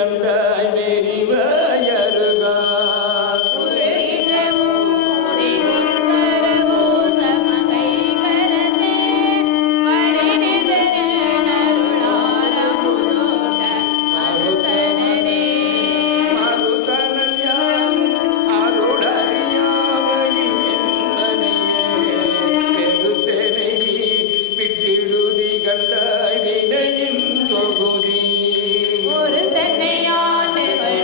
கண்டாய் வெறிவாயருகா ஒரு தன்னை ஆண்டுகள்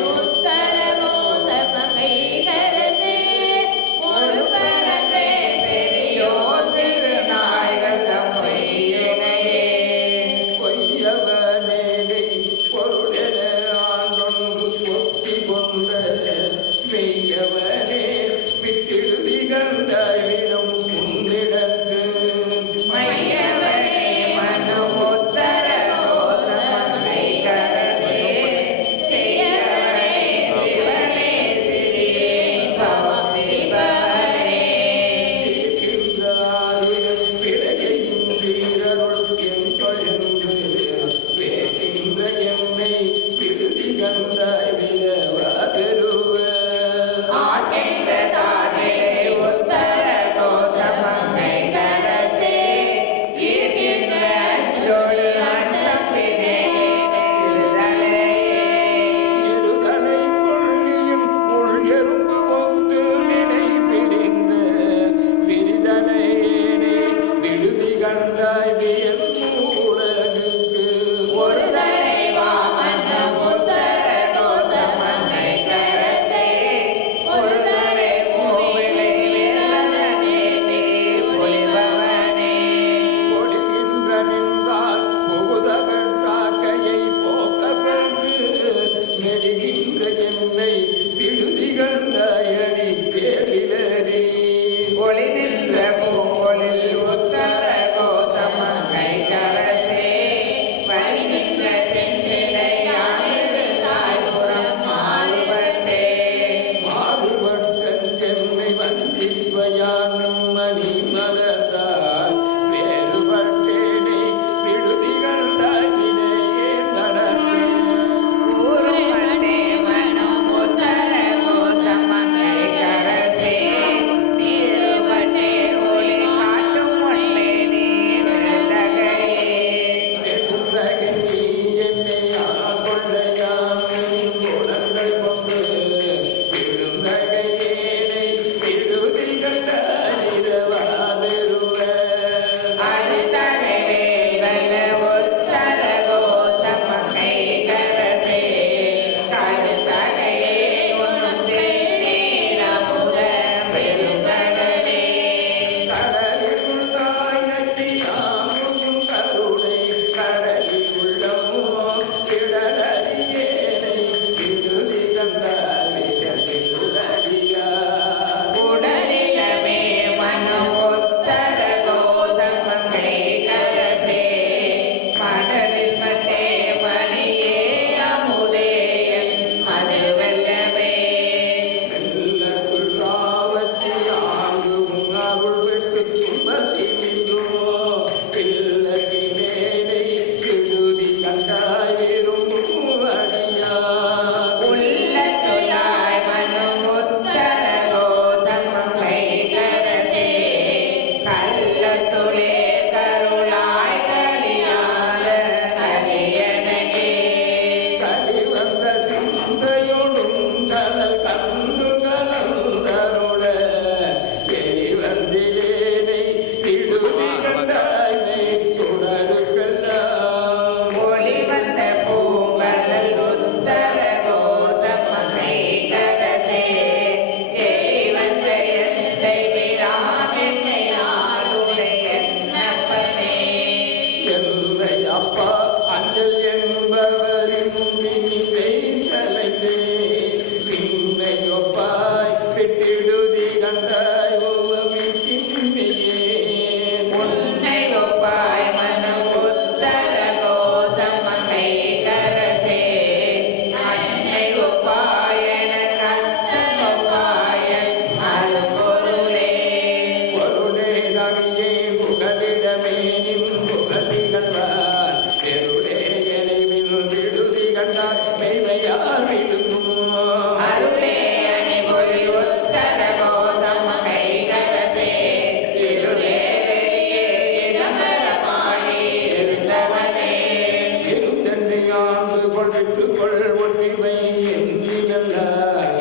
கொள்விட்டுக்கொள் ஒன்றிமை எந்தினல்லாய்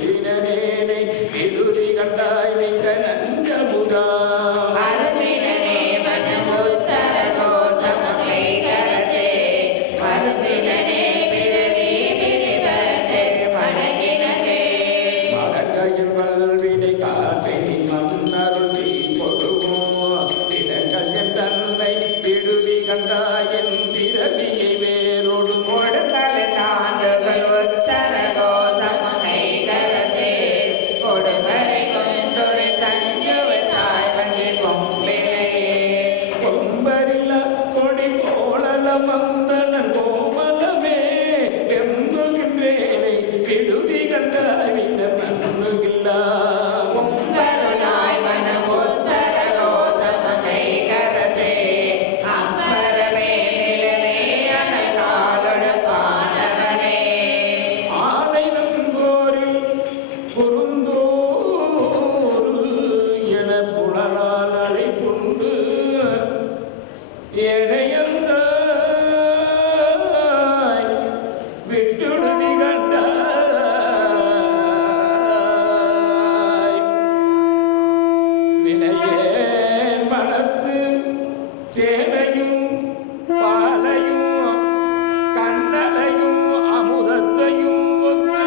தினேனை விடுதி கண்டாய் மிக்க நஞ்சமுதா மடக்கையில் வல்வினை காட்டை மன்னருளி கொடுவோம் தினங்கள் என் தன்னை விடுதி கண்டாய் என் பிறவியை வேரோடு கொடுக்கல் தாண்டுகள் உத்தர கோசமகை கரசே கொடுவரை கொண்டொரு தஞ்சுவை தாய் வங்கி கொம்பினையே கொம்பரில கொடி கோளல மந்தனன் கோமலமே எம்புகின்றேனை விடுதி கண்டாய் இந்த மண்ணுகில்லா கும்பருளாய் மனம் உத்தர கோசமகை கரசே அம்பரமே நிலனே அனகாலொடு பாண்டவனே ஆனை நங்கோரில் குறுந்தோறு என புலனால் அழைப்புண்டு ஏனையந்தாய் விட்டுடுதி கண்டாய் வினையேன் மனத்து சேனையும் பாலையும் கண்ணலையும் அமுதத்தையும் ஒன்று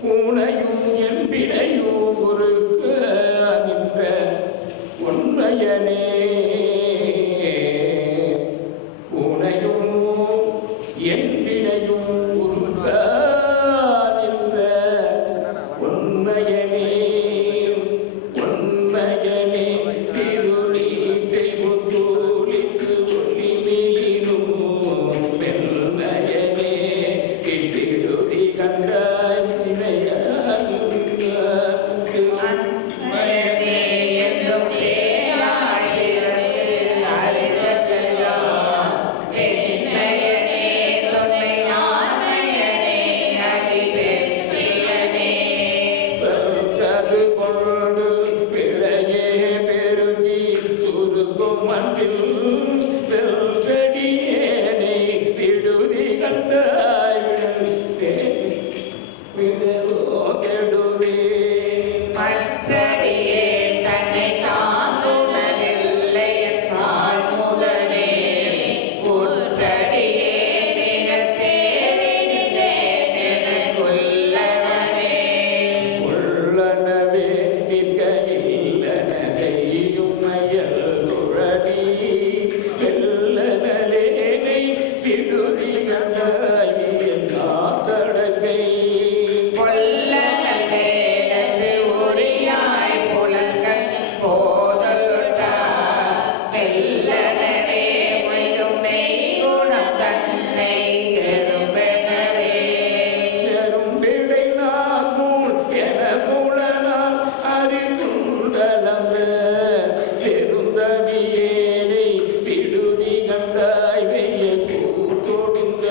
பூனையும் எம்பினையும் குறுக்க நின்ற உண்மையனே பூனையும் எம்பினையும் குறுக்க நின்ற உண்மையனே உண்மையனே திருநீட்டை முத்தூலித்து ஒளி மீனும் வெண்மையனே இட்டிடுதி கண்டாய் அன்மயனே என்றும் தேயாயிரத்து அரிதற்கரிதா பெண்மையனே தொன்மை ஆண்மையனே அதிபெற்றியனே பெற்றது கொண்டு பிழையே பெருகி சுருக்கும் மண்ணில் செல்வடியேனை விடுதி கண்டாய் விடவோ கெடுவே மற்றடியே தன்னை தாங்குவதில்லை என்றால் முதலே குற்றடியே மிக தேறினேன் எனக்குள்ளவனே உள்ளனவே நிற்க இல்லன செய்யும் மயல் குழடி வெல்லனலேனை விடுதி கண்டாய் தடகை கொல்லனல் வேலத்து உரியாய் புலன்கள் போதலுட்டார் வெல்லனவே மொய்தும் மெய்குணம் தன்னை எறும்பெனவே பெரும்பிழை நான் மூல் என புலனால் அறிந்துண்டலந்த பெருந்தவியேனை விடுதி கண்டாய் வெய்ய கூட்டொடுங்க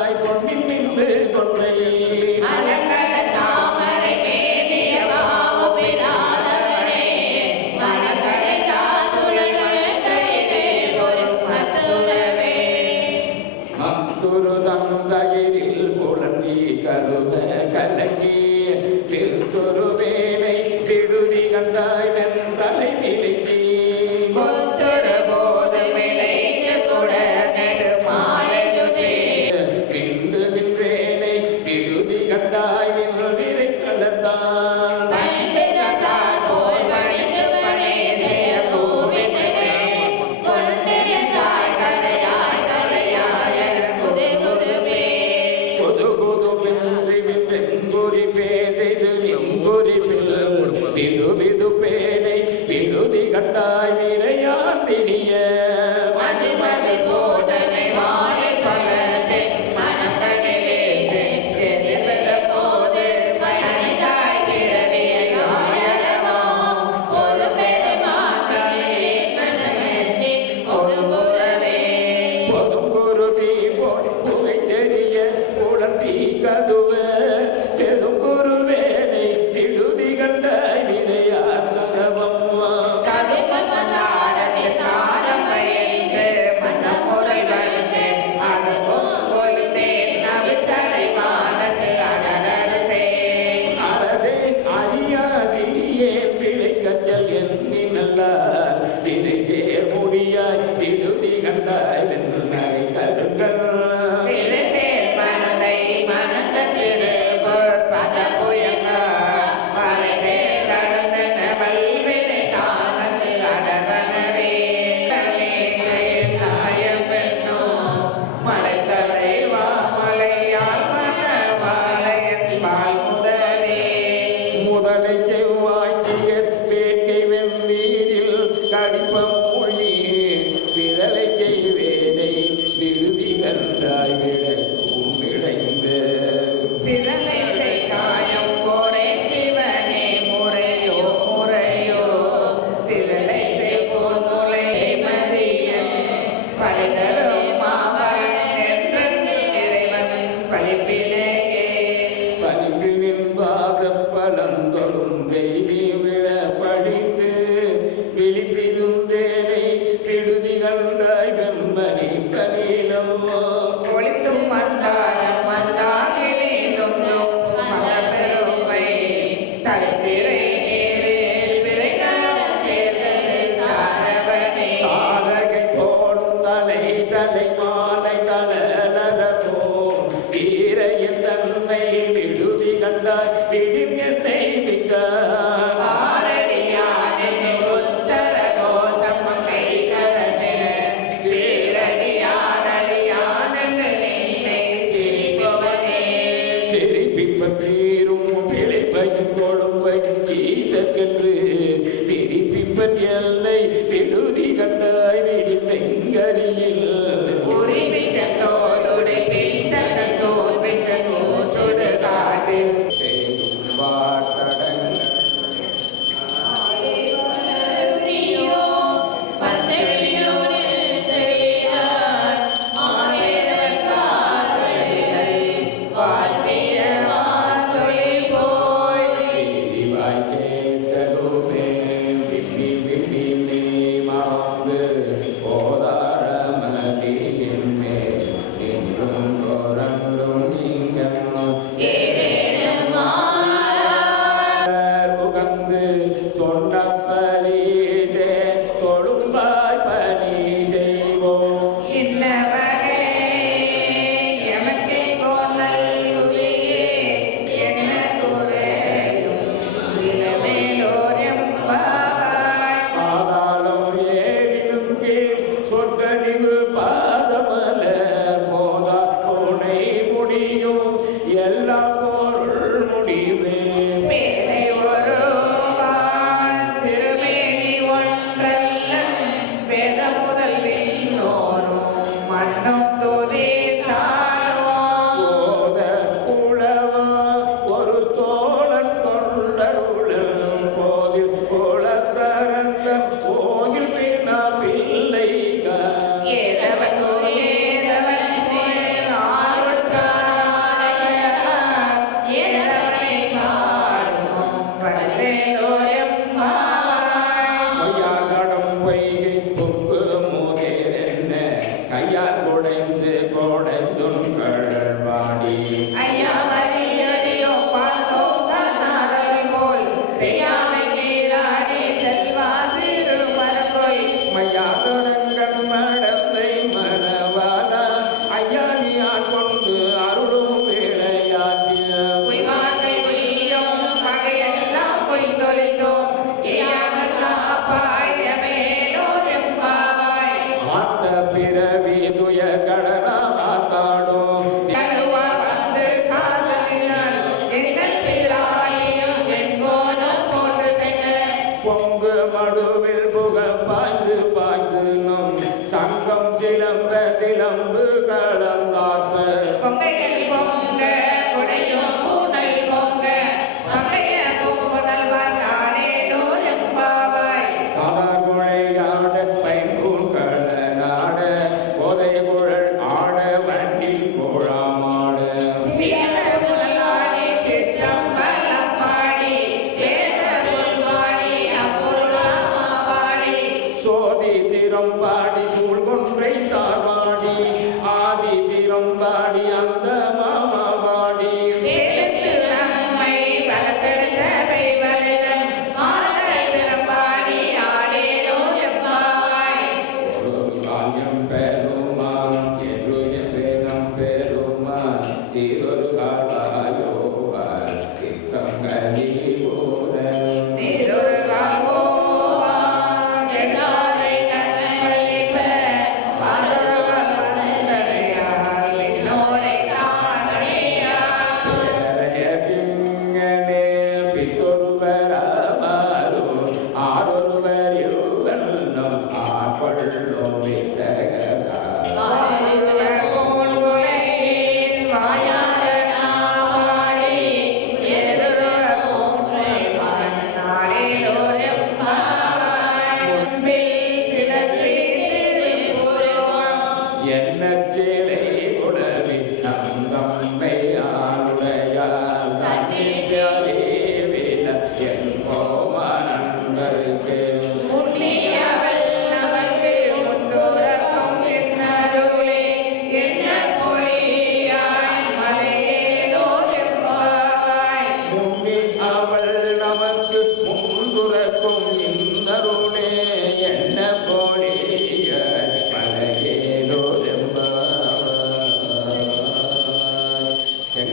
கண்டாய் பொன்னின் மின்பு கொன்றை அலங்கல தாமரை மேனிய பாவமில்லாதவனே மலங்களை தாசுழல் வேட்டையிலே ஒரு மத்துரவே மத்துரு தந்தகிரில் புலந்தி கருவ கலக்கி திருத்துரு வேலை திருதி கண்டாய் வெந்தலை நிலைச்சி கொத்துரு போது விளைந்து கூட நெடுமாலை சுற்றி பிந்து நின்றேனை திருதி கண்டாய் நின்று நிறைக்கலத்தான் பண்டிதத்தால் போல் பணிந்து பணி செய்ய பூவித்தமே கொண்டிருந்தாய் கலையாய் கலையாய குதுகுதுமே புது புது பின்றி வெங்குரி பேசெய்து நிங்குரி பிது பிது பேனை விருதி கண்டாய் நிறையான் திணிய மது மது கோட்டனை வாழை பழத்தை மணக்கடை வைத்து எதிர்வத போது பயணிதாய் பிறவியை ஆயரவோ ஒரு பெருமாட்டே மனமெத்தி ஒரு புறவே பொதுங்குரு தீ போல் புகை தெரிய உடம்பி கதுவ பெருங்குரு வேலை விருதி கண்டாய் நிறையான் தகவம்மா கதுபமந்தாரத்தில் தாரம் பயின்று மனமுறை வந்து அது கொழுத்தேன் நவிசடை வானத்து அடலரசே அரசே அரியா சிறியே பிழை கச்சல் எண்ணினல்லார் திரை சேர் முடியாய் விருதி கண்டாய் வென்று நகை கருங்கள் திருச்சேர் மனதை மணந்த திருப்பூர் பதபுயங்க மலைசேர் கடந்தன வல்வினை தானத்து அடவனவே நாயம் பெண்ணோ மலைத்தலை வா மலையால் மணவாளையன் பால் முதலே முதலை செவ்வாய்ச்சியற் வேட்கை வெந்நீரில் கடிப்ப மொழி விரலை செய்வேனை விருதி கண்டாய் விளைக்கும் விளைந்து சிதலை செய்காயம் ஒரே சிவனே முறையோ முறையோ சிதலை செய்போல் முலை மதியன் பழிதரும் மாவரன் என்றன் இறைவன் பழிப்பிலேயே பணிந்து நின்பாத பழந்தொரும் தெய்வி விழ படித்து விழித்திருந்தேனை விடுதி கண்டாய் வெம்பனி கலிலம்மோ ஒளித்தும் மந்தாரம் மந்தாகினி தொந்தும் மதப்பெருமை தலைச்சிறை நீரில் பிறைகளும் சேர்ந்தது தாரவனே தாரகை போல் தலை தலை மாலை தலனரமோ வீரையின் தன்மை விடுதி கண்டாய் விடின் என்னை விட்டார் ஆரடியானின் உத்தர கோசம் கை கரசின வீரடியாரடியானன் நின்னை சிரிப்பவனே சிரிப்பிப்ப தீரும் பிழைப்பையும் கொழும்பை ஈசற்கென்று பிரிப்பிப்பன் எல்லை விடுதி கண்டாய் விடிப்பெங்கரியில் உரிபிச்சத்தோடுடை பிச்சத்தோல் பிச்சத்தோல் சுடு காட்டு செய்தும் வாட்டடங்க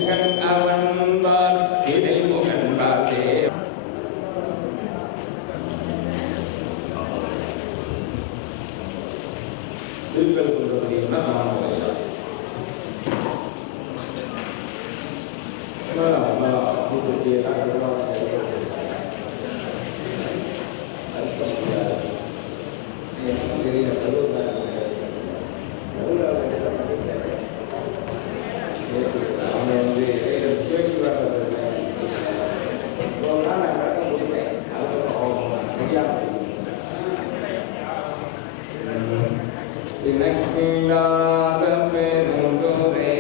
முகன் அவன்பார் இசை முகன் பார்த்தே திருப்பல் சொல்றதுன்னா நான் தினக்கில்லாத பெருந்துரை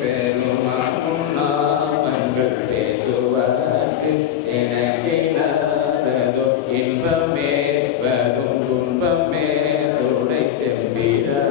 பெருமானும் நாமங்கள் பேசுவதற்கு எனக்கில்லாததோ இன்பமே வரும் துன்பமே துடை தெம்பிரா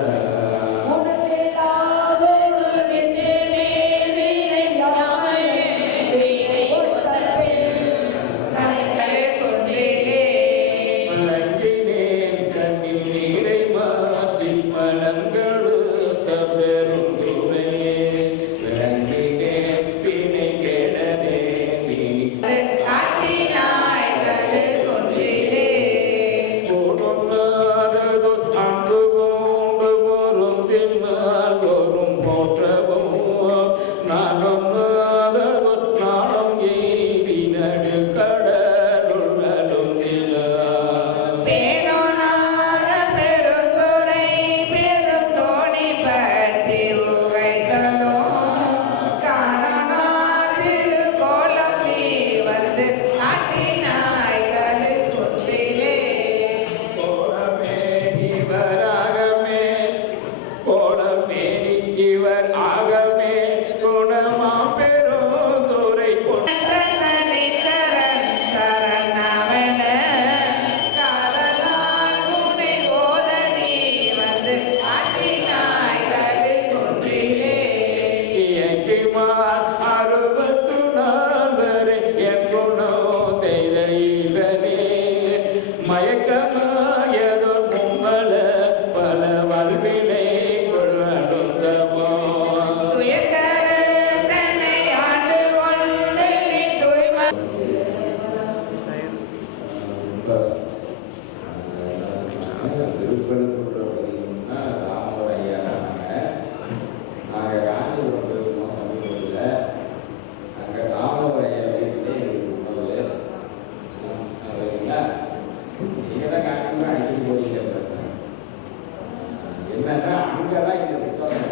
என்னன்னா அங்கதான் இந்த புத்தகம்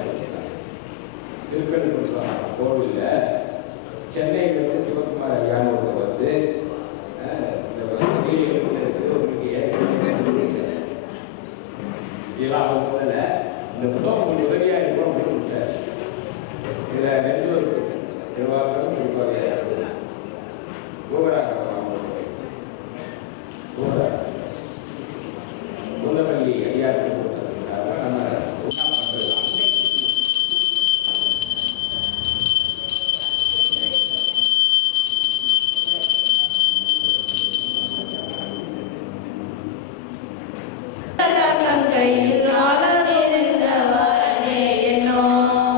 திருக்கழுக்குன்றம் கோவில்ல சென்னையில் இருந்து சிவகுமார் ஐயான்னு ஒருத்தர் வந்து இந்த இருக்குது உங்களுக்கு இதெல்லாம் அவர் சொல்லல இந்த புத்தகம் உங்களுக்கு உதவியா இருக்கும் அப்படின்னு கொடுத்தாரு. இதுல 2 இருக்கு, திருவாசகம் திருப்பாவையா கோபராக குந்தவல்லி அடியாருக்கு கொடுத்ததுக்காக நம்ம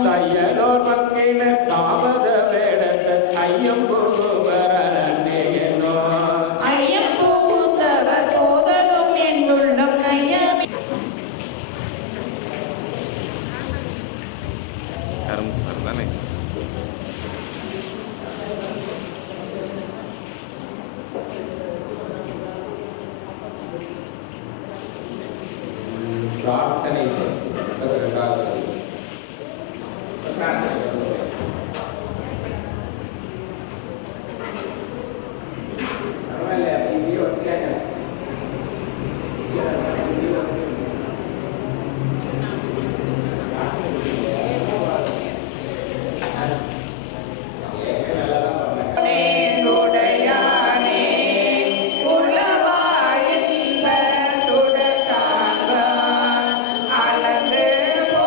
தையலோர் பங்கின தாமத வேடத்தை ஐயம் கொண்டு வரே என்னோ ஐயம் போகுத்தவர் போதலும் என்னுள்ளம் கையமே கரும் சார் தானே பிரார்த்தனை பரவாயில்ல இங்கே ஒட்டியாங்க உளவாயின் சுடத்தாங்க அளந்து போ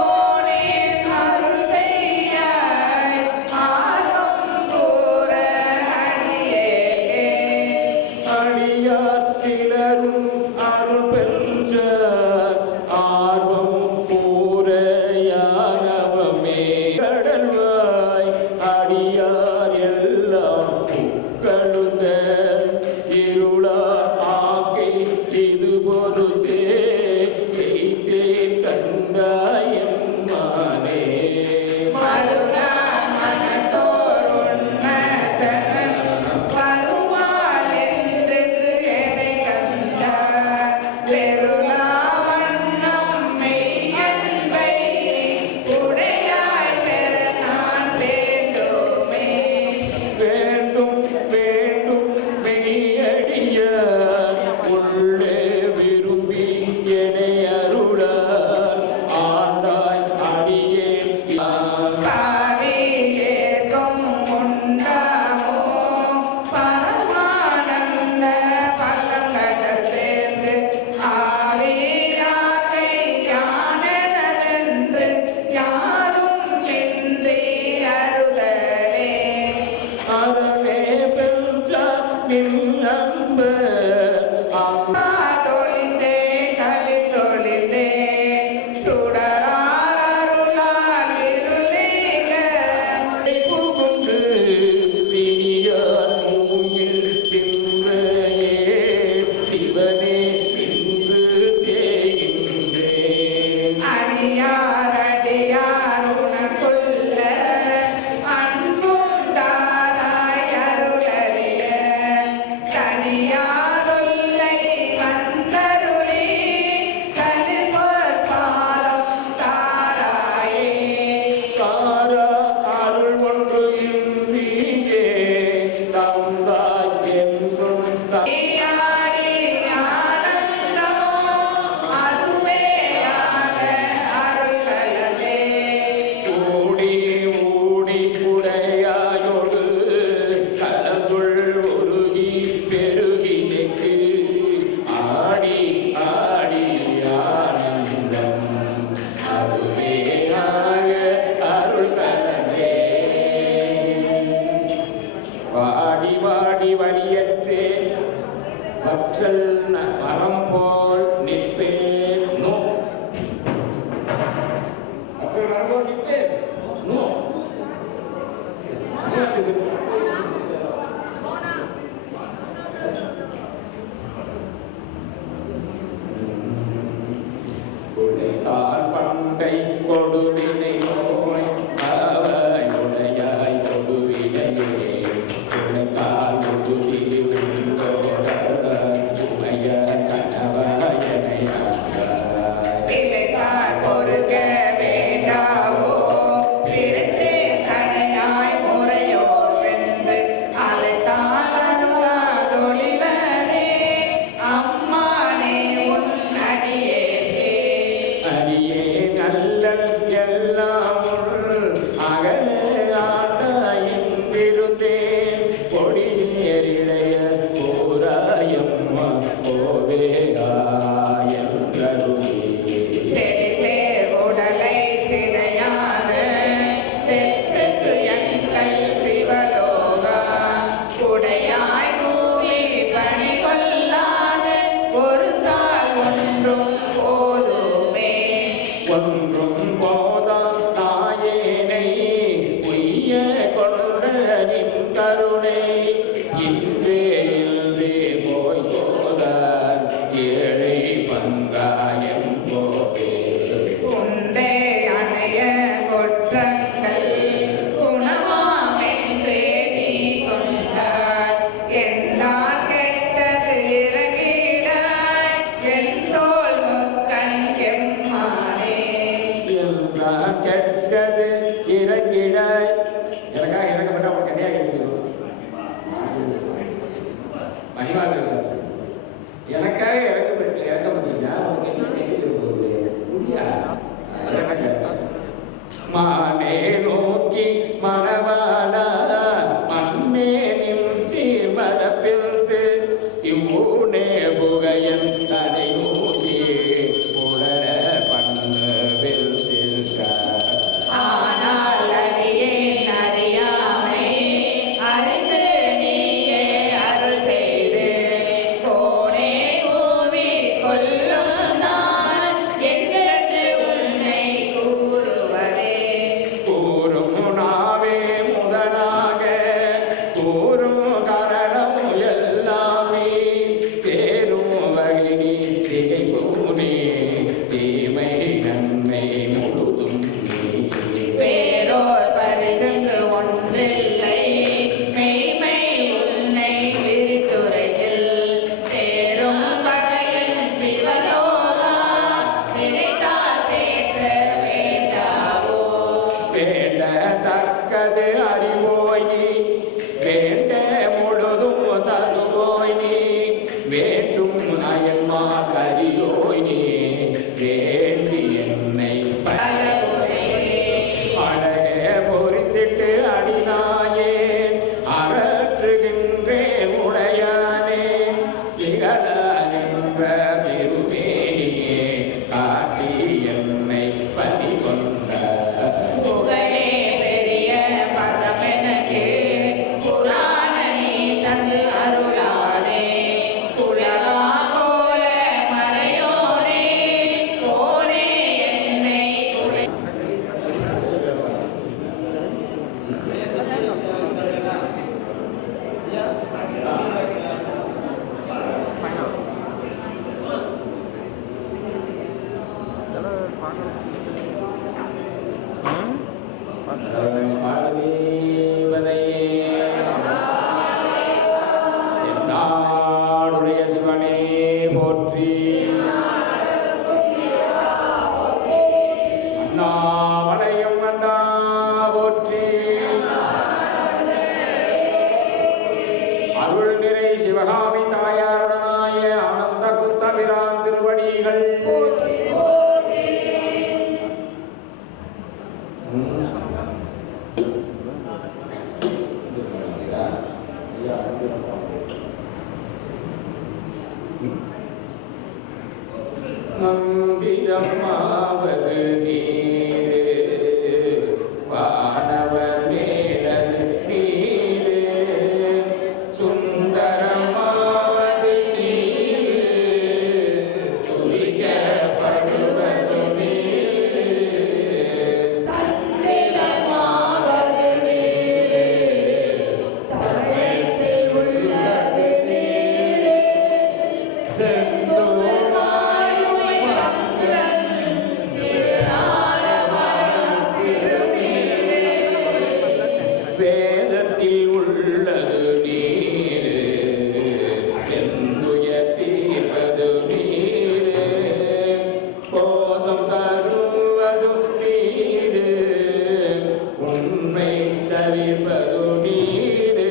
உடையாயோடு கலந்துள் உருகி பெருகி நெக்கு ஆடி ஆடி ஆனந்தம் அதுவே ஆக அருள் கலந்தே வாடி வாடி வழியற்றேன் கற்றல் மரம் போல் நிற்பேன் நோ கற்றல் மரம் போல் நிற்பேன் நோ உடைத்தால் பண்டை கொடுவினை நோய் அவை உடையாய் கொடுவினையே உடைத்தால் முதுகி உண்டோட உமைய கணவாயனை பிழைத்தார் பொறுக்க வேண்டாவோ பிறசே சடையாய் முறையோ வேதத்தில் உள்ளது நீர் என்னுய தீர்வது நீர் போதம் தருவது நீர் உண்மை தவிர்ப்பது நீர்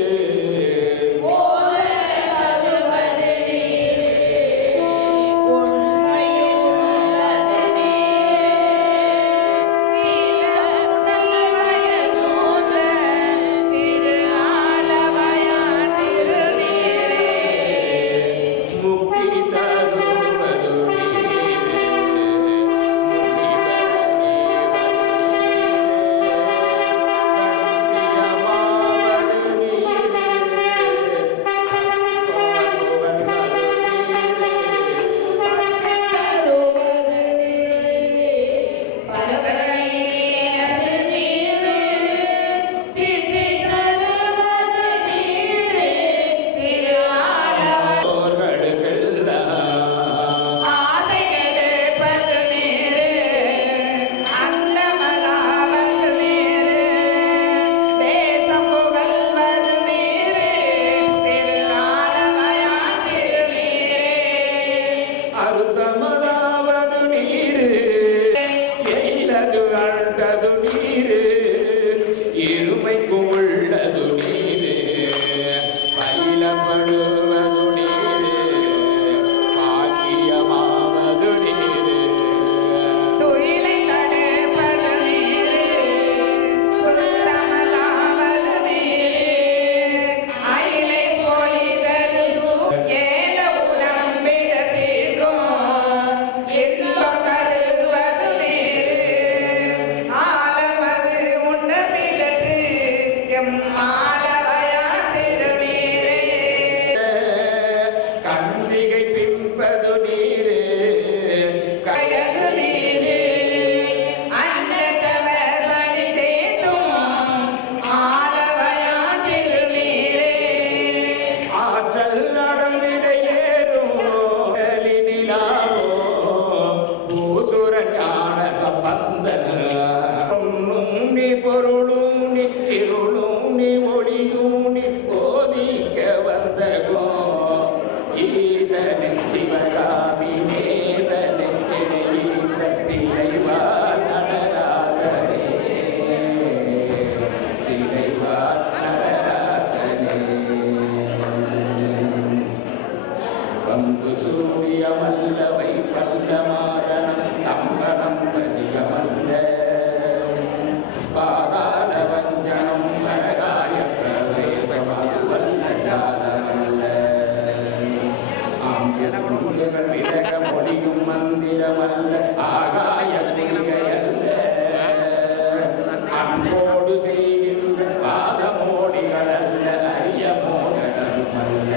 அருத்தமதாவது நீர் எயிலது அண்டது நீர் இருமைக்கும் உள்ளது நீர் பயிலப்படுவது நீர் பாக்கியமாவது நீர் துயிலை தடுப்பது நீர் சுத்தமதாவது நீர் அயிலை பொழிதரு ஏல உடம்பிட தீர்க்கும் இன்பம் தருவது நீர் ஆலமது உண்டமிடத்து எம் மாலவயா திருநீரே கண்டிகை பின்பது நீர் கயது நீரே அண்டத்தவர் வடி தேத்தும் ஆலவயா திருநீரே ஆற்றல் நடந்திடையேறும் நிலாவோ பூசுர ஞான சம்பந்தன நீ பொருளும் நீ இருளும் நீ ஒளியும் நீ போதிக்க வந்த ஈசனின் சிவகாமி நேசனின் திளைவார் நடராசனே திளைவார் நடராசனே வந்து சூரியமல்லவை பல்லமாதனம் தம்பனம் வசியமல்ல பாகால வஞ்சனம் கரகாய பிரவேசமல்ல ஜாலமல்ல ஆம்பியர்கள் விலக மொழியும் மந்திரமல்ல ஆகாய திரிகையல்ல அன்போடு செய்கின்ற பாதமோடிகளல்ல அரிய மோகனமல்ல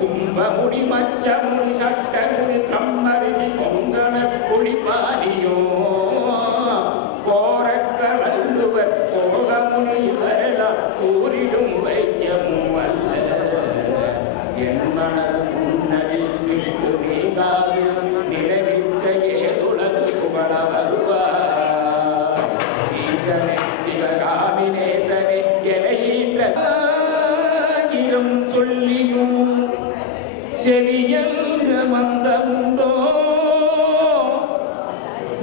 கும்பமுடி மச்சமுடி சட்டமுடி கம்மரிசி பொங்கல குளிப்பானியோ கோரக்க வல்லுவர் கோகமுனி இவரெல்லாம் கூறிடும் வைத்தியமும் அல்ல என் மனது முன்னடி விட்டு நீங்காது நிலைவிற்க ஏதுலகு புகழ வருவார் ஈசனே சிவகாமி நேசனே எனையின்ற ஆயிரம் சொல்லியும் செவியன்ற மந்தமுண்டோ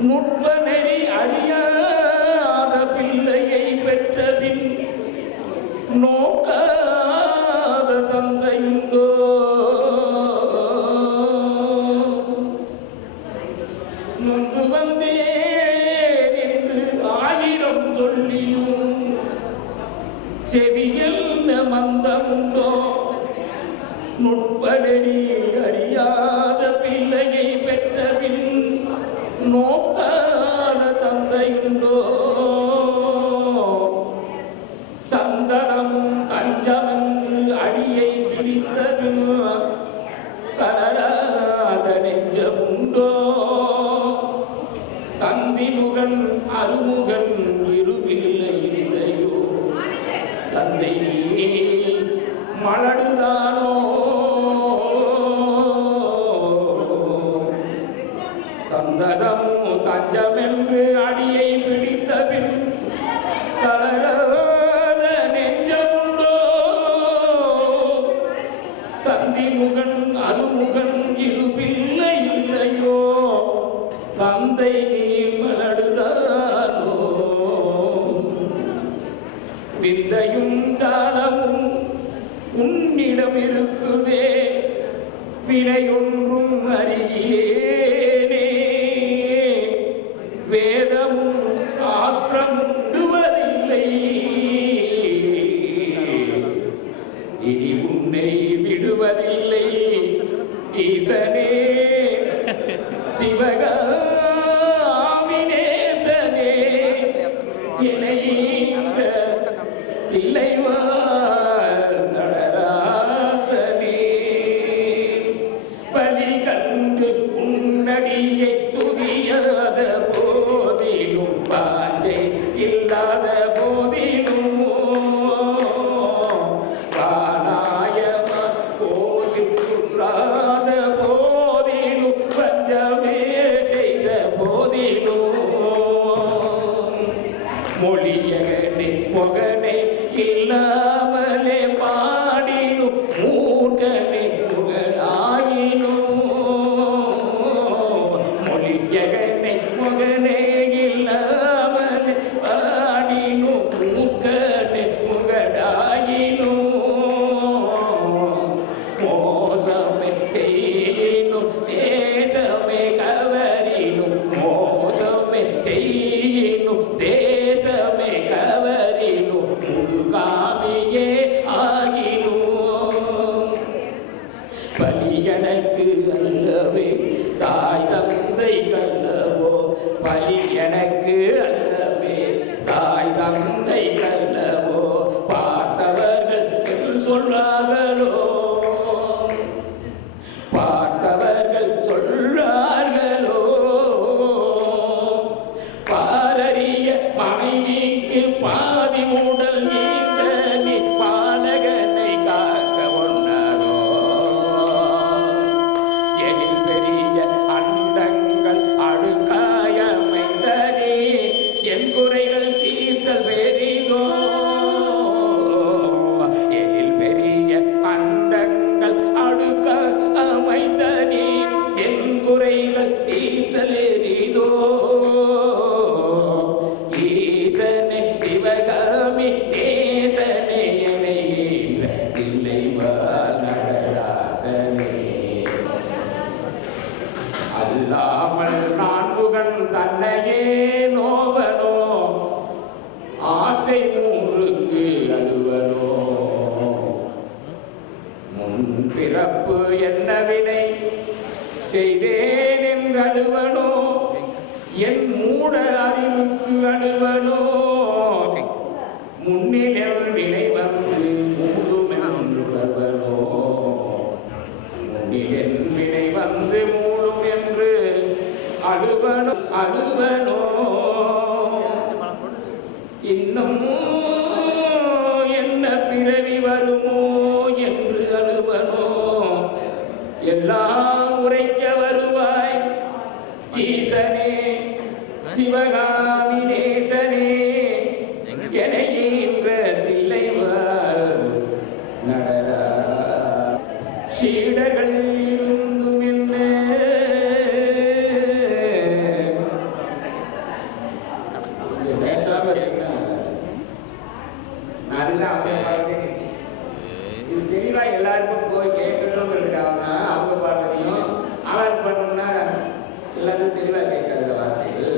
நுட்ப நெறி அறியாத பிள்ளையை பெற்றபின் நோக்காத தந்தையுண்டோ நொந்து வந்தேன் என்று ஆயிரம் சொல்லியும் செவியல்ல மந்தமுண்டோ நுட்பநெறி அறியாத பிள்ளையை பெற்றபின் நோக்காத தந்தையுண்டோ சந்தனமும் தஞ்சமென்று அடியை பிடித்ததும் கலராத நெஞ்சமுண்டோ தந்திமுகன் அருமுகன் இருபில்லை இல்லையோ தந்தை நீ மலடுதானோ கலிமுகன் அருமுகன் இருபில்லை இல்லையோ தந்தை நீ மலடுதானோ விந்தையும் ஜாலமும் உன்னிடம் இருக்குதே வினையொன்றும் அறியிலேனே வேதமும் சாஸ்திரமும் விடுவதில்லை இனி உன்னை விடுவதில்லை ஈசனே சிவகாமினேசனே இணைந்த தில்லைவாழ் நடராசனே பலி கண்டு உன்னடியை துதியாத போதிலும் பாஞ்சை இல்லாத போதிலும் காணாயமா கோயில் சுற்றாத போதிலும் பஞ்சமே செய்த போதிலும் மொழியகனே முகனை இல்லாமலே பாடினும் மூர்க்கனை புகழாயினும் மொழியகனை முகனே இல்லாமலே பாடினும் மூர்க்கனை புகழாயினும் மோசமே செய்யினும் தேசமே கவரினும் மோசமே செய்யினும் தேசமே கவரினும் முழுகாமியே ஆகினும் பலி எனக்கு அல்லவே தாய் தந்தை கல்லவோ பலி எனக்கு அல்லவே தாய் தந்தை கல்லவோ பார்த்தவர்கள் என்று சொல்றார்களோ பார்த்தவர்கள் சொல்றார்களோ பாரறிய மனைவிக்கு பாதி மூடல் நீந்த நீ பாலகனை காக்க ஒன்னாரோ எனில் பெரிய அண்டங்கள் அடுக்காயமைந்தனே என் குறைகள் தீர்த்தல் பெரிதோ எனில் பெரிய அண்டங்கள் அடுக்க அமைந்தனே என் குறைகள் தீர்த்தல் எரிதோ ஈசனே சிவகாமி நேசனே இணையேன்ற தில்லைவாழ் நடராசனே அல்லாமல் நான் முகன் தன்னையே நோவனோ ஆசை நூறுக்கு அழுவனோ முன் பிறப்பு என்ன வினை செய்தேன் என்று அழுவனோ என் மூட அறிவுக்கு அழுவனோ முன்னில் வினை வந்து மூடுமென்றுவனோ முன்னில் என் வினை வந்து மூடும் என்று அழுவனோ அழுவனோ இன்னும் என்ன பிறவி வருமோ என்று அழுவனோ எல்லாம் உரைக்க வருவாய் ஈசனே சிவகாமி நேசனே எனையீன்ற தில்லைவாழ் நடரா சீடர்கள் இருந்தும் என்ன பேசாம நல்லா இது தெளிவா எல்லாருக்கும் போய் கேட்கணுங்கிறதுக்காக அவங்க பாடுறதையும் ஆளால் பண்ணணும்னா எல்லாத்தையும் தெளிவா கேட்காத வார்த்தைகள்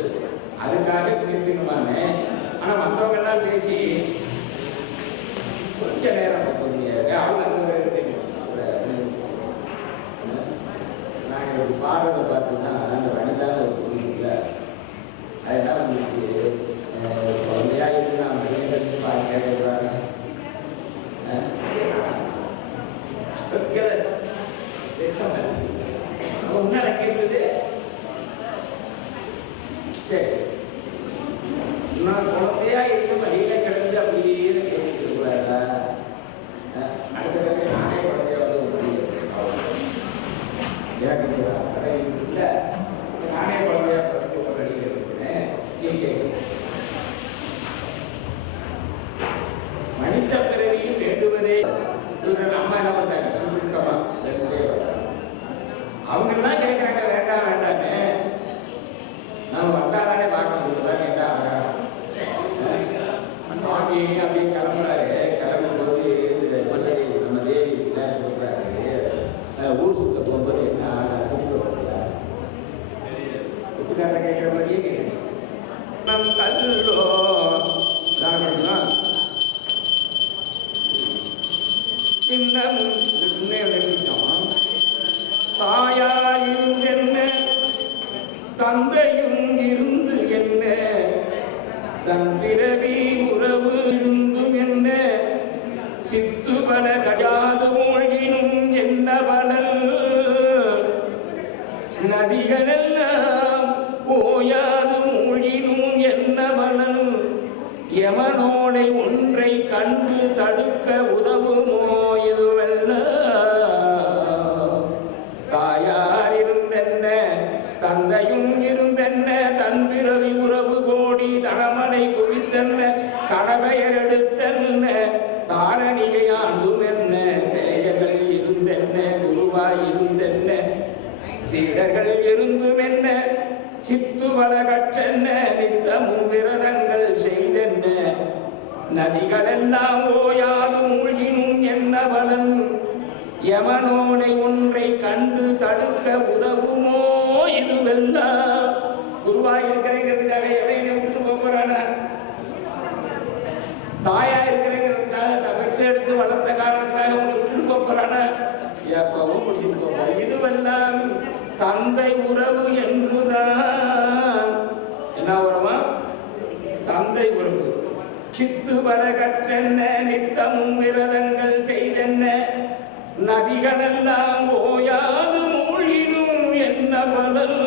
அதுக்காக திருப்பிக்குமானே ஆனா மற்றவங்க எல்லாம் பேசி கொஞ்ச நேரம் முடியாது அவங்க நாங்கள் ஒரு பாடுறதை பார்த்தீங்கன்னா அந்த வனிதான ஒரு புரியுதுல அது என்ன வந்துச்சு குழந்தையா இருந்து நான் கேட்கறாங்க உன்னால கேட்குது சரி நான் குழந்தையா இருக்க வழியில கிடந்து அப்படியே கேட்டுட்டு இருக்கிறாரா அடுத்த நானே குழந்தையா வந்து இல்லை நானே குழந்தையா வழியில் இருக்கிறேன் மனித பிறவியும் வேண்டுவதே அம்மா என்ன பண்றாங்க சுருக்கமா அவங்க எல்லாம் கேட்கறாங்க வேண்டாம் வேண்டான்னு நம்ம வந்தாதானே பார்க்க முடியுதா கேட்டா சுவாமி அப்படின்னு கிளம்புறாரு. கிளம்பும்போது சொல்லி நம்ம தேவி சொல்றாரு ஊர் சுத்த போகும்போது என்ன சிரிப்பு கேட்கிற மாதிரியே கேட்குறேன். நம் கல்லோ இன்னமும் தாயாயும் என்ன தந்தையும் இருந்து என்ன தன் பிறவி உறவு இருந்தும் என்ன சித்து பல கடாது மூழ்கினும் என்ன பலன் நதிகளெல்லாம் ஓயாது மூழ்கினும் என்ன பலன் யமனோடை ஒன்றை கண்டு தடுக்க உதவுமோ இதுவெல்லாம் தாயார் இருந்தென்ன தந்தையும் இருந்தென்ன தன் பிறவி உறவு கோடி தனமனை குவித்தென்ன கடவையர் எடுத்தென்ன தாரணிகை ஆண்டும் என்ன சேயர்கள் இருந்தென்ன குருவாய் இருந்தென்ன சீடர்கள் இருந்தும் என்ன சித்துவள கற்றென்ன நித்தமும் விரதங்கள் செய்தென்ன நதிகளெல்லாம் ஓயாது மூழ்கினும் என்ன பலன் யமனோனை ஒன்றை கண்டு தடுக்க உதவுமோ இதுவெல்லாம் குருவாய் இருக்கிறேங்கிறதுக்காக எவையை விட்டு போறான தாயா இருக்கிறேங்கிறதுக்காக தவிர்த்து எடுத்து வளர்த்த காரணத்துக்காக விட்டு போறான எப்பவும் பிடிச்சிட்டு போறோம். இதுவெல்லாம் சந்தை உறவு என்றுதான் என்ன உறவா சந்தை உறவு சித்து பல கற்றென்ன நித்தமும் விரதங்கள் செய்தென்ன நதிகளெல்லாம் ஓயாது மூழ்கினும் என்ன பலன்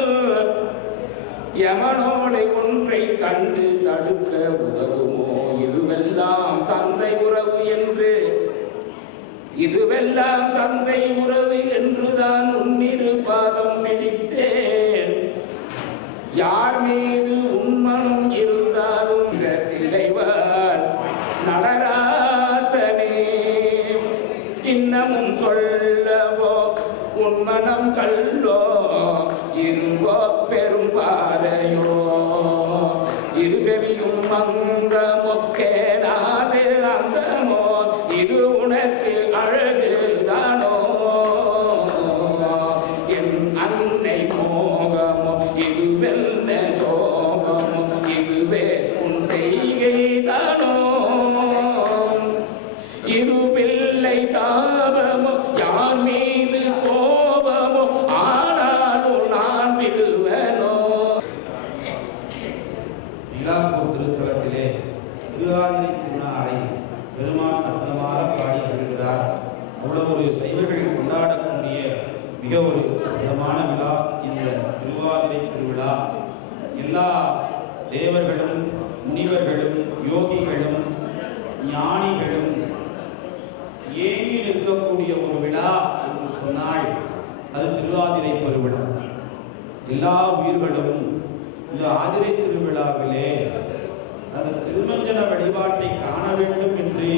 யமனோடை ஒன்றை கண்டு தடுக்க உதவுமோ இதுவெல்லாம் சந்தை உறவு என்று இதுவெல்லாம் சந்தை உறவு என்றுதான் உன்னிரு பாதம் பிடித்தேன் யார் மீது உன்மனம் இருந்தாலும் தில்லைவாள் நடராசனே இன்னமும் சொல்லவோ உன்மனம் கல்லோ இருவோ பெரும்பாலையோ இரு செவியும் மந்தமோ கேடாது அந்தமோ இது உனக்கு அழகுதானோ என் அன்னை மோகமோ இதுவெல்ல சோகமோ இதுவே உன் செய்கைதானோ இரு பிள்ளை தாபமோ யார் மீது கோபமோ ஆனாலும் நான் விடுவனோ. நீலாப்பூர் திருத்தலத்திலே திருவாதிரை திருநாளை பெருமான் அற்புதமாக பாடி வருகிறார். அவ்வளவு ஒரு சைவர்கள் கொண்டாடக்கூடிய மிக ஒரு அற்புதமான விழா இந்த திருவாதிரை திருவிழா. எல்லா தேவர்களும் முனிவர்களும் யோகிகளும் ஞானிகளும் ஏங்கி நிற்கக்கூடிய ஒரு விழா என்று சொன்னால் அது திருவாதிரை பெருவிழா. எல்லா உயிர்களும் இந்த ஆதிரை திருவிழாவிலே அந்த திருமஞ்சன வழிபாட்டை காண வேண்டும் என்று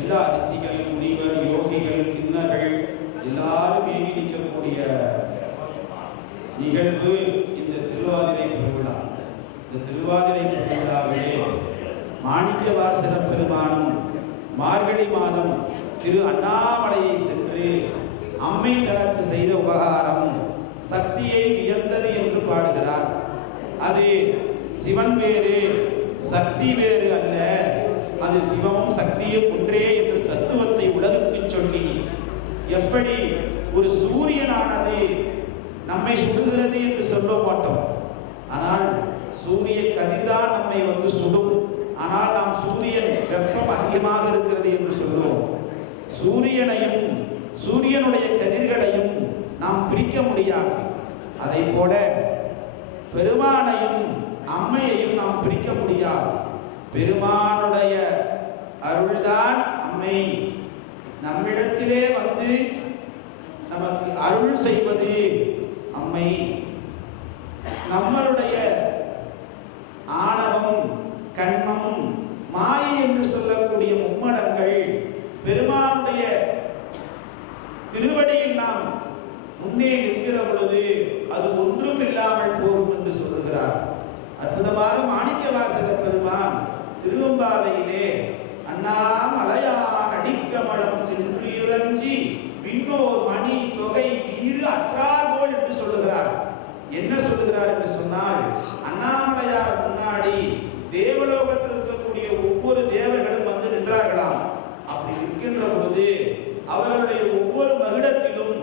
எல்லா ரிஷிகள் முனிவர் யோகிகள் கிண்ணர்கள் எல்லாரும் ஏங்கி நிற்கக்கூடிய நிகழ்வு இந்த திருவாதிரை பெருவிழா. இந்த திருவாதிரை பெருவிழாவிலே மாணிக்கவாசக பெருமானும் மார்கழி மாதம் திரு அண்ணாமலையை சென்று அம்மை தனக்கு செய்த உபகாரம் சக்தியை வியந்தது என்று பாடுகிறார். அது சிவன் வேறு சக்தி வேறு அல்ல, அது சிவமும் சக்தியும் ஒன்றே என்று தத்துவத்தை உலகுக்கு சொல்லி எப்படி ஒரு சூரியனானது நம்மை சுடுகிறது என்று சொல்ல மாட்டோம். ஆனால் சூரிய கதிர்தான் நம்மை வந்து சுடும். ஆனால் நாம் சூரியன் வெப்பம் அதிகமாக இருக்கிறது என்று சொல்லுவோம். சூரியனையும் சூரியனுடைய கதிர்களையும் நாம் பிரிக்க முடியாது. அதை போல பெருமானையும் அம்மையையும் நாம் பிரிக்க முடியாது. பெருமானுடைய அருள்தான் அம்மை. நம்மிடத்திலே வந்து நமக்கு அருள் செய்வது அம்மை. நம்மளுடைய ஆணவம் கண்மம் மாயை என்று சொல்லக்கூடிய மும்மடங்கள் பெருமானுடைய அற்புதமாக மாணிக்கவாசக பெருமான் திருவெம்பாவையிலே அண்ணாமலையான் அடிக்கமலம் சென்று இறஞ்சி விண்ணோர் மணி தொகை வீறு அற்றார்போல் என்று சொல்லுகிறார். என்ன சொல்லுகிறார் என்று சொன்னால், அண்ணாமலையார் முன்னாடி தேவலோகத்தில் இருக்கக்கூடிய ஒவ்வொரு தேவர்களும் வந்து நின்றார்களாம். அப்படி இருக்கின்ற பொழுது அவர்களுடைய ஒவ்வொரு மகுடத்திலும்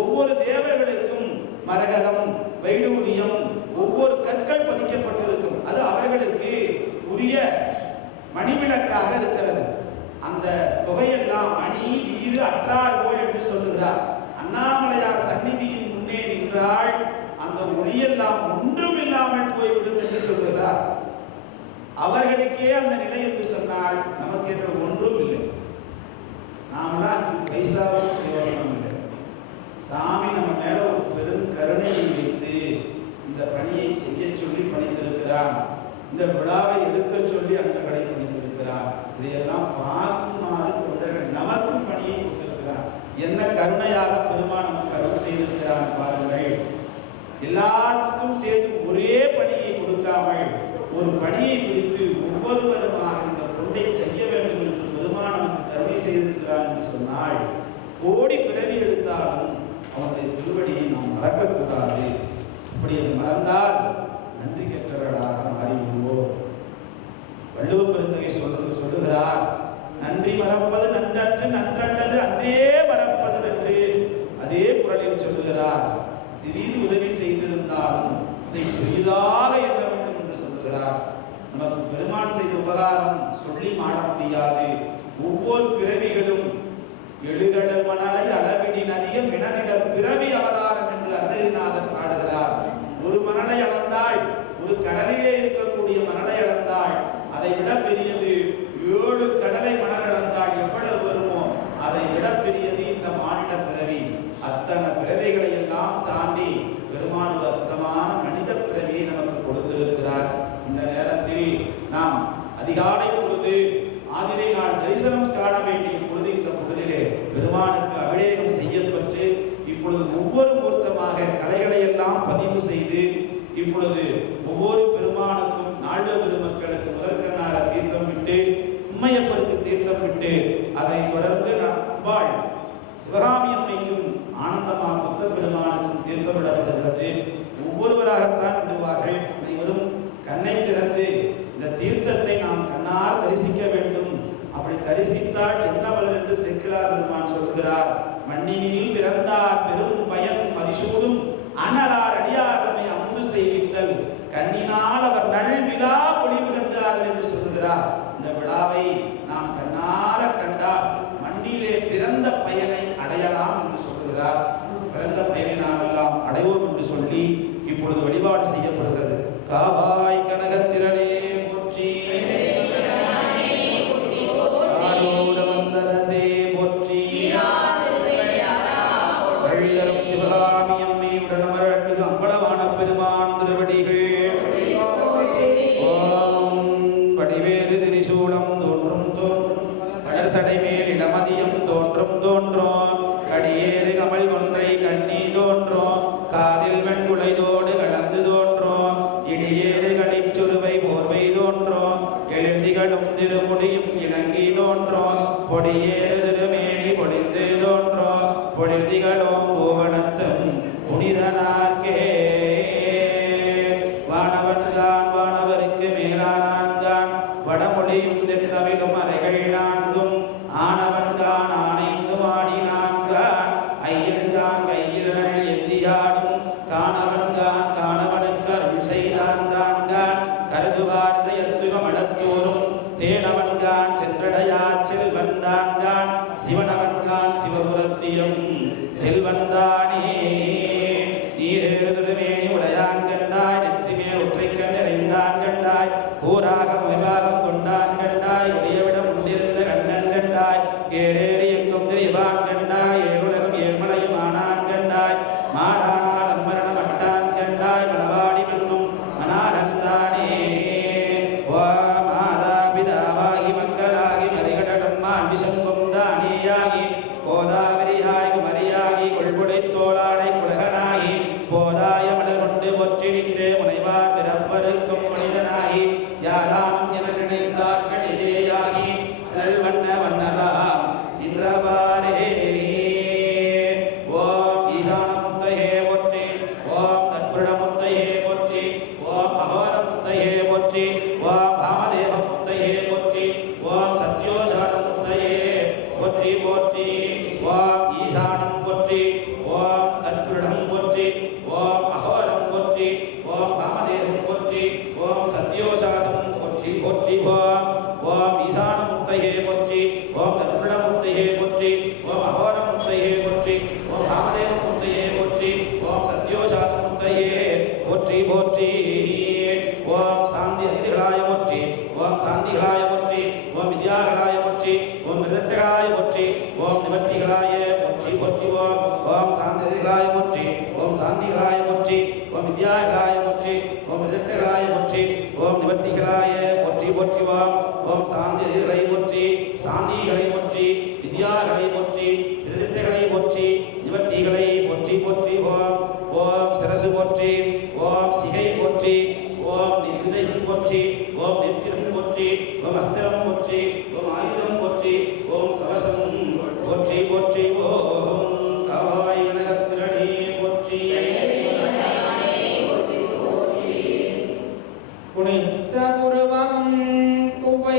ஒவ்வொரு தேவர்களுக்கும் மரகதம், வைடூரியம், ஒவ்வொரு கற்கள் பதிக்கப்பட்டிருக்கும். அது அவர்களுக்கு உரிய மணிவிளக்காக இருக்கிறது. அந்த தொகையெல்லாம் மணி வீறு அற்றார் போல் என்று சொல்லுகிறார். அண்ணாமலையார் சந்நிதியின் முன்னே நின்றால் அந்த ஒளியெல்லாம் ஒன்றும் இல்லாமல் போய்விடும் என்று சொல்லுகிறார். அவர்களுக்கே அந்த நிலை என்று சொன்னால் நமக்கு என்ற ஒன்றும் இல்லை. நாமெல்லாம் 5 பைசாவும் பிரயோஜனம் இல்லை. சாமி நம்ம மேல ஒரு பெரும் கருணையை வைத்து இந்த பணியை செய்ய சொல்லி பணித்திருக்கிறார். இந்த விழாவை எடுக்க சொல்லி அன்பர்களை பணித்திருக்கிறார். இதையெல்லாம் பார்க்குமாறு தொண்டர்கள் நமக்கும் பணியை கொடுத்திருக்கிறார். என்ன கருணையாக பெருமான் நமக்கு அருள் செய்திருக்கிறார் பாருங்கள். எல்லாருக்கும் சேர்த்து ஒரே பணியை கொடுக்காமல் ஒரு பணியை குறித்து ஒவ்வொருவருமாக இந்த தொண்டை செய்ய வேண்டும் என்று பெருமான் நமக்கு கருணை செய்திருக்கிறார் என்று சொன்னால், கோடி பிறவி எடுத்தாலும் அவருடைய திருவடியை நாம் மறக்கக்கூடாது. அப்படி அது மறந்தால் நன்றி கெட்டவர்களாக மாறிவிடுவோம். வள்ளுவ பெருந்தகை சொல்லுகிறார், நன்றி மறப்பது நன்றன்று, நன்றல்லது அன்றே மறப்பது என்று. அதே குறளில் சொல்லுகிறார், சிறிது உதவி செய்திருந்தாலும் அதை பெரிதாக எண்ண வேண்டும் என்று சொல்லுகிறார். நமக்கு பெருமான் செய்த உபகாரம் சொல்லி மாற முடியாது. ஒவ்வொரு பிறவிகளும் எழுகடல் மணலை அளவிடி நதிய வினவிடல் பிறவி அவதாரம் என்று அருணகிரிநாதர் பாடுகிறார். ஒரு மணலை அளந்தால், ஒரு கடலிலே இருக்கக்கூடிய மணலை அளந்தால் அதை விட பெரியது 7 கடலை மணல் அளந்தால் எவ்வளவு வருமோ அதை விட பெரியது இந்த மானிட பிறவி. அத்தனை பிறவிகளை எல்லாம் தாண்டி பெருமான் அற்புதமான மனித பிறவியை நமக்கு கொடுத்திருக்கிறார். இந்த நேரத்தில் நாம் அதிகாலை பொழுது ஆதிரை நாள் தரிசனம் காண வேண்டிய பொழுது இந்த பொழுதிலே பெருமானுக்கு அபிஷேகம் செய்யப்பட்டு இப்பொழுது ஒவ்வொரு மூர்த்தமாக கலைகளை எல்லாம் பதிவு செய்து இப்பொழுது ஒவ்வொரு பெருமானுக்கும் நாடு பெருமக்களுக்கு முதற்கண்ணாக தீர்த்தம் விட்டு உம்மையப்பருக்கு தீர்த்தம் விட்டு அதை தொடர்ந்து அம்பாள் சிவகாமி அம்மைக்கும் ஆனந்தமாக புத்த பெருமானுக்கும் தீர்த்தம் விடப்படுகிறது. ஒவ்வொருவராகத்தான் விடுவார்கள். அனைவரும் கண்ணை திறந்து இந்த தீர்த்தத்தை நாம் கண்ணார் தரிசிக்க வேண்டும். அப்படி தரிசித்தால் என்ன பலன் என்று சேக்கிழார் பெருமான் சொல்கிறார். மண்ணினில் பிறந்தார் பெரும் பயன் மதிசூடும் அனலார் அடியார்தமை அமுது செய்வித்தல் கண்ணினால் அவர் நல்விழா பொழிவு கண்டார்கள் என்று சொல்கிறார். இந்த விழாவை நாம் கண்ணார கண்டால் மண்ணிலே பிறந்த பயனை அடையலாம் என்று சொல்கிறார். பிறந்த பயனை நாம் எல்லாம் அடைவோம் என்று சொல்லி இப்பொழுது வழிபாடு செய்யப்படுகிறது. காவாய் கனகத்திரளே போற்றி, ஆரூரமந்தரசே போற்றி, வள்ளரும் சிவகாமி அம்மை உடனமரமிகு அம்பலவான பெருமான் திருவடிகள். ஓம் வடிவேறு திரிசூலம் தோன்றும் தோன்றும் வளர் சடைமேல் இளமதியம் தோன்றும் தோன்றும் கடியேறு கமல் ஒன்றை கண்ணி தோன்றும் காதில் வெண்குலைதோடு கலந்து தோன்றும் இடியேறு களிச்சுருவை போர்வை தோன்றும் எழுந்திகளும் திருமுடியும் இலங்கி தோன்றும் பொடியேறு திருமேனி பொடிந்து தோன்றும் பொழிதிகளும் பூவனத்தும் புனிதனார்க்கே. வானவன்கான் வானவருக்கு மேலானான்கான் வடமொழியும் தென்தமிழும் அறைகள் 4ம் ஆனவன்கான் ஆனைந்து ஆடினான்கான் ஐயன்கான் கையிரள் எந்தியாடும் காணவன்கான் காணவனுக்கு அருள் செய்தான்கான் கருதுவார்த்த எத்துகம் அடத்தோறும் தேனவன்கான் சென்றடையா செல்வந்தான்கான் சிவனவன்கான் சிவபுரத்தியம் செல்வந்தானே. நீரேறுதுமேனி உடையான் கண்டாய் நெற்றி மேல் ஒற்றைக்கண் நிறைந்தான் கண்டாய் கூறாகம் விவாகம் கொண்டான் கண்டாய் உடையவிடம் உண்டிருந்த கண்ணன் கண்டாய் ஏறேறி எங்கும் திரிவான் கண்டாய் ஏழுலகம் ஏழ்மலையும் ஆனான் கண்டாய் மாறானால் அம்மரணம் அட்டான் கண்டாய் மலவாடி மன்னும் மனாரந்தானே. வா மாதா பிதாவாகி மக்களாகி மறிகடலும் மாண்பி சங்கும் தானியாகி கோதாவரியாகி மரியாகி கொள்புடை தோளாடை குலகனாகி போதாய மலர் கொண்டு ஒற்றி நின்றே முனைவார் பிறப்பருக்கும் மனிதனாகி ஓம் தத்பிரணமூர்த்தையே போற்றி ஓம் அகோரமூர்த்தையே போற்றி ஓம் ராமதேவமூர்த்தையே போற்றி ஓம் சத்யோஜாதமூர்த்தையே போற்றி போற்றி ஓம் சாந்தி அதிதிகளாய போற்றி ஓம் சாந்திகளாய போற்றி ஓம் வித்யாகளாய போற்றி ஓம் மிருதட்டகளாய போற்றி ஓம் நிவர்த்திகளாய போற்றி போற்றி ஓம் சாந்தி அதிதிகளாய போற்றி ஓம் சாந்திகளாய போற்றி ஓம் வித்யாகளாய போற்றி ஓம் மிருதட்டகளாய போற்றி ஓம் நிவர்த்திகளாய போற்றி போற்றி ஓம் சாந்தி அதிதிகளை போற்றி சாந்திகளை போற்றி வித்யாகளை போற்றி மிருதட்டகளை போற்றி நிவர்த்திகளை போற்றி போற்றி ஓம் சிரசு போற்றி ஓம் சிகை போற்றி ஓம் நிருதயம் போற்றி ஓம் நெத்திரம் போற்றி ஓம் அஸ்திரம் போற்றி ஓம் ஆயுதம் போற்றி ஓம் கவசம் போற்றி போற்றி ஓம் கவாய் கனகத்திரணி போற்றி புனித புருவம் குவை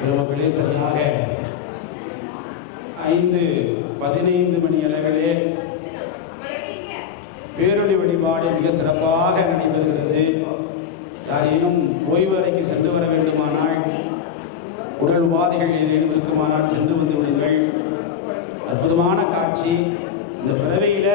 பெருமக்களே, சரியாக 5:15 மணி அளவிலே பேரொளி வழிபாடு மிக சிறப்பாக நடைபெறுகிறது. யாரேனும் ஓய்வு அறைக்கு சென்று வர வேண்டுமானால், உடல் உபாதைகள் ஏதேனும் இருக்குமானால் சென்று வந்து விடுங்கள். அற்புதமான காட்சி. இந்த பிறவியில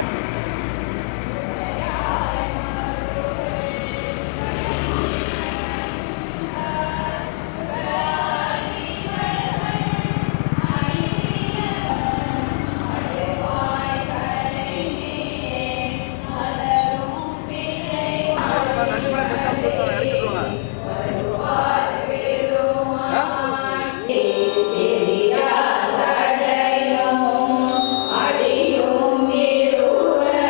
அடியும் இருவர்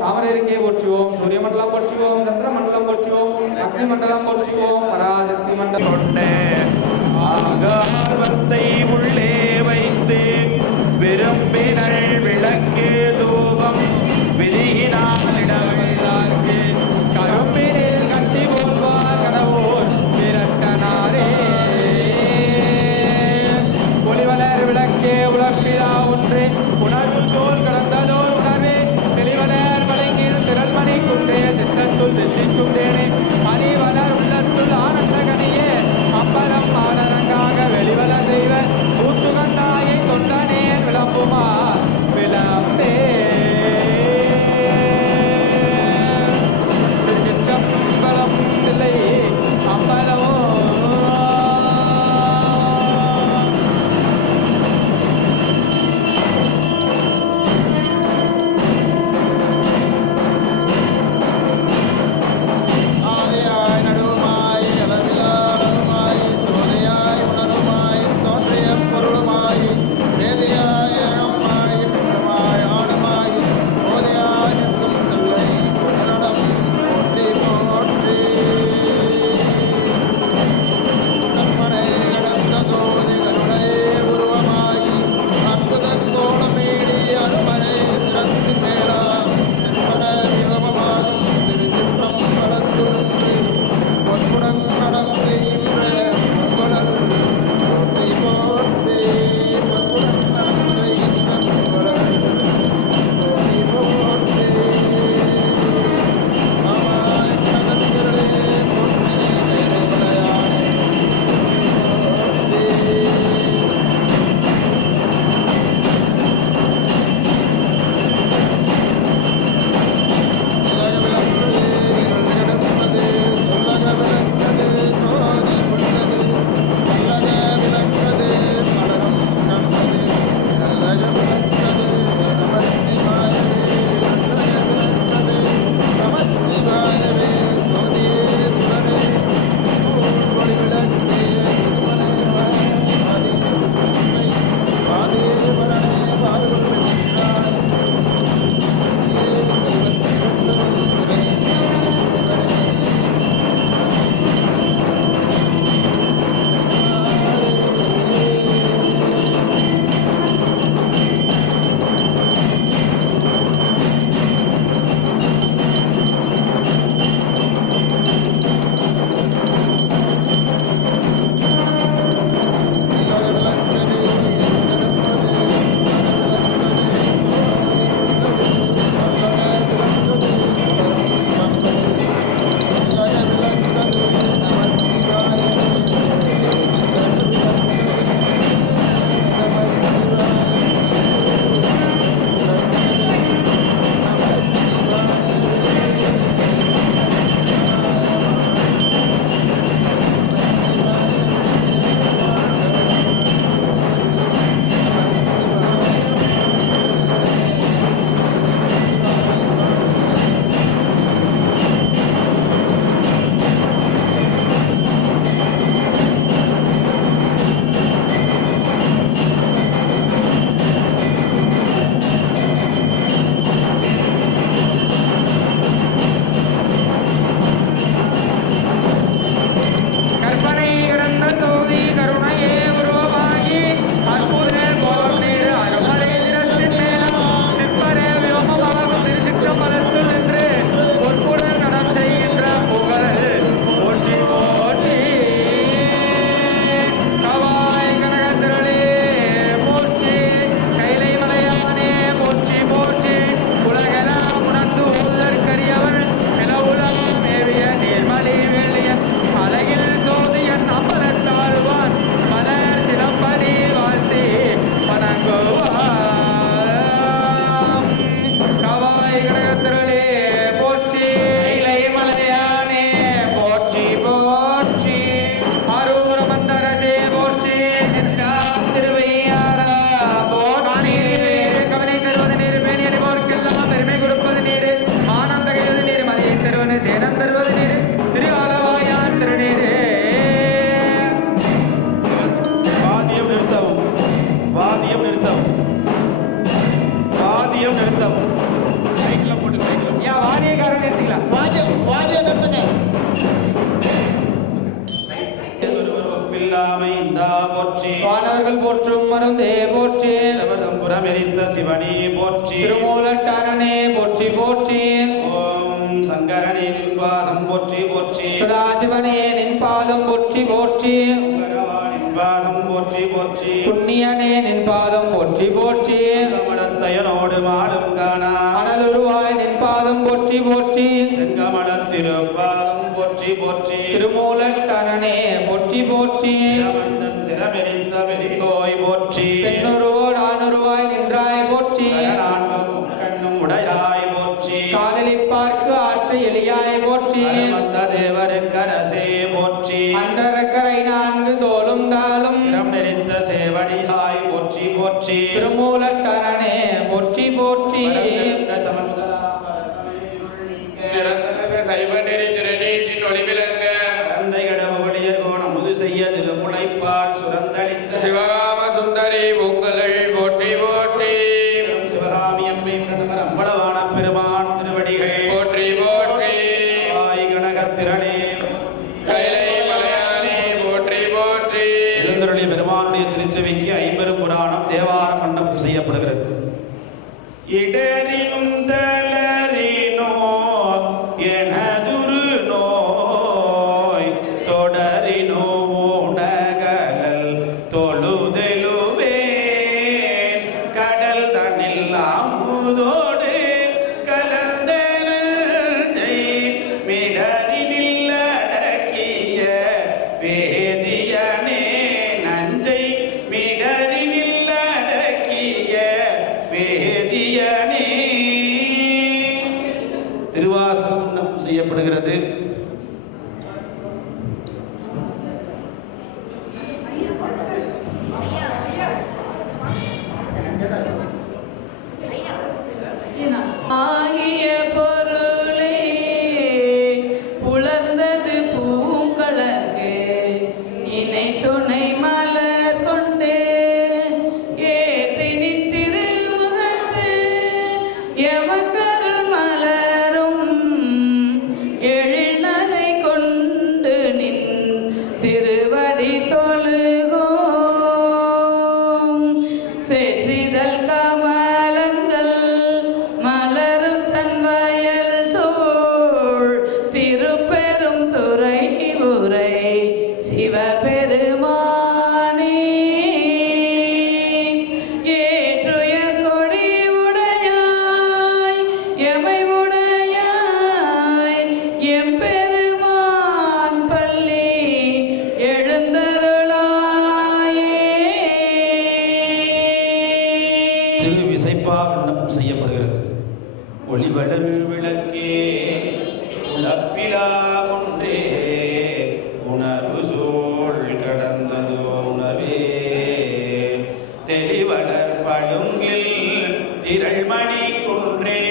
தாமரைக்கே போற்றுவோம், சூரிய மண்டலம் போற்றுவோம், சந்திர மண்டலம் போற்றுவோம், அக்னி மண்டலம் போற்றுவோம், பராசக்தி மண்டலம் கொண்ட ஆகாரத்தை உள்ளே வைத்து விரும்பினள் விளக்கு தூபம் விதியினாலிடமில்லார்க்கு கரும்பினில் கட்டி போல்வார் கனவோர் விரட்டனாரே. ஒளிவளர் விளக்கே உலப்பிலா ஒன்றே உணர்வு சோல் கடந்ததோர் உணர்வே தெளிவளர் வழங்கில் திரள்மணி குன்றே சித்தத்துள் தித்திக்குண்டேனே மணி வளர் உள்ளத்துள் ஆனந்த கனியே அம்பலம் ஆனரங்காக வெளிவள தெய்வ கூத்துகந்தாயை தொண்டனேன் விளம்புமா விளம்பே. திருச்சிற்றம்பலம் இல்லை அம்பலமோ ஆதியாய் நடுவுமாய் அளவிலாளனுமாய் சோதியாய் உணருமாய் தோன்றிய பொருளுமாய் வேதியாய் அகமாய் பின்னமாய் ஆடுமாய் போதையாய் நிற்கும் தில்லை பொன்னிடம் போற்றி போற்றி. கற்பனை கடந்த சோதி கருணை உருவமாய் அற்புத கோலமீடி அருமறை சிரத்தின் மேலா செற்பட விகமமாகும் திருச்சிற்றம்பலத்துன்று பொற்புடன் நடம் செய்கின்ற பொங்கலர் போற்றி போற்றி. பொற்புடன் நடம் செய்கின்ற பொங்கலர் போற்றி போற்றி. மாமாய் கனகத்திரளே போற்றி கைலைவளையானே போற்றி. உலக விளக்குது இருள் கெடுப்பது சொல்லக விளக்குது சோதி உள்ளது நல்லக விளக்குது மலரும் கண்டது நல்லக விளக்குது நமச்சிவாயவே நல்லக விளக்குது நமச்சிவாயவே சோதியே சுடரே ஒளி விளக்கே சுடுமனை ஆதி ஆதியே பரணே பாருள் வென்றாய் கற்பனை கடந்த சோதி கருணையே உருவமாகி அற்புத கோலமீர் அருமறை சிரத்தின் மேலாம் சிற்பரே வியோமமாகும் திருச்சிற்றம்பலத்துள் நின்று பொற்புடன் நடம் செய்கின்ற புகழ் போற்றி போற்றி. கவாய் கனகத்திரளே போற்றி கைலை மலையானே போற்றி போற்றி. உலகெல்லாம் உணர்ந்து ஓதற்கரியவன் நிலவுலம் மேவிய நீர்மலி வேலிய அழகில் சோதியன் அம்பலத்தாழ்வான் மலர் சிலம்படி வாழ்த்தி வணங்குவான். கவாய் கனகத்திரளே போற்றி கைலை மலையானே போற்றி போற்றி. ஆரூர மந்தரசே போற்றி திருவையாரா போற்றி. கவனை தருவது நீர் பேணி அணிவோர்க்கெல்லாம் பெருமை கொடுப்பது நீர் மானம் தகைவது நீர் மலையை தருவது சேனம் தருவது நீர் திருவாலவாயான் திருநீரே. வாதியம் நிறுத்தவும் வாதியம் நிறுத்தவும் வாதியம் நிறுத்தவும் மைக்ல போட்டு சிரமெரித்த சிவனே போற்றி. திருமூலட்டரணே போற்றி போற்றி. ஓம் சங்கரனே நின் பாதம் போற்றி போற்றி. சதாசிவனே நின் பாதம் போற்றி போற்றி. நின் பாதம் போற்றி போற்றி. புண்ணியனே நின் பாதம் போற்றி போற்றி. கமலத்தையனோடு மாலும் காணா அனலுருவாய் நின் பாதம் போற்றி போற்றி. செங்கமல திருப்பாதம் போற்றி போற்றி. திருமூலட்டரணே போற்றி போற்றி. மந்தன் சிரமெரித்த பெரியோய் போற்றி. பெண்ணுருவோடு ஆணுருவாய் நின்றாய் போற்றி. நான்கும் கண்ணும் உடையாய் போற்றி. காதலிப்பார்க்கு ஆற்ற எளியாய் போற்றி. வந்த தேவருக்கரசே போற்றி. அண்டரக்கரை நான்கு தோளும் தாளும் சிரம் நெறிந்த சேவடியாய் போற்றி போற்றி. திருமூலட்டரணே போற்றி போற்றி. சைவ நெறி திருநீற்றின் ஒளிவிலங்க பரந்தை கடவுளியர் கோணம் முது செய்ய திருமுளைப்பால் சுரந்தளித்த சிவகாம சுந்தரி உங்கள் போற்றி போற்றி. சிவகாமி அம்மை பிரதமர் அம்பலவான பெருமான் திருவடிகள் போற்றி போற்றி. ஆய் கனகத்திரனே கைலை மலையானே போற்றி போற்றி. எழுந்தருளிய பெருமானுடைய திருச்செவிக்கு ஐம்பெரும் புராணம் தேவாரம் மண்டபம் செய்யப்படுகிறது. இடரினும் தளரினோ எனதுரு நோய் தொடரினோ உணகலல் தொழுதெழுவேன் கடல் தன்னில் அமுதோடு கலந்த மிடரினில் அடக்கிய வேதியனே நஞ்சை மிடரினில் அடக்கிய வேதியனே. திருவாசகம் செய்யப்படுகிறது. ஆகிய பொருளே புலர்ந்தது பூங்கழற்கு இணை துணை மலர் கொண்டு ஏற்றினின் திருமுகத்து எமக்கருள் மலரும் எழில் நகை கொண்டு நின் திருவடி தொழுகோம். சேற்றிதழ் கமலங்கள் மலரும் தன் வயல் சூழ் திருப்பெரும் துறை உரை சிவபெருமானே. ஏற்றுயர் கொடி உடையாய் எமை உடையாய் எம்பெருமான் பள்ளி எழுந்தருளாயே. திருவிசைப்பா விண்ணப்பம் செய்யப்படுகிறது. ஒளிவளர் விளக்கே உழப்பிலா ஒன்றே உணர்வு சூழ் கடந்ததோர் உணர்வே தெளிவளர் பழுங்கில் திரள்மணி குன்றே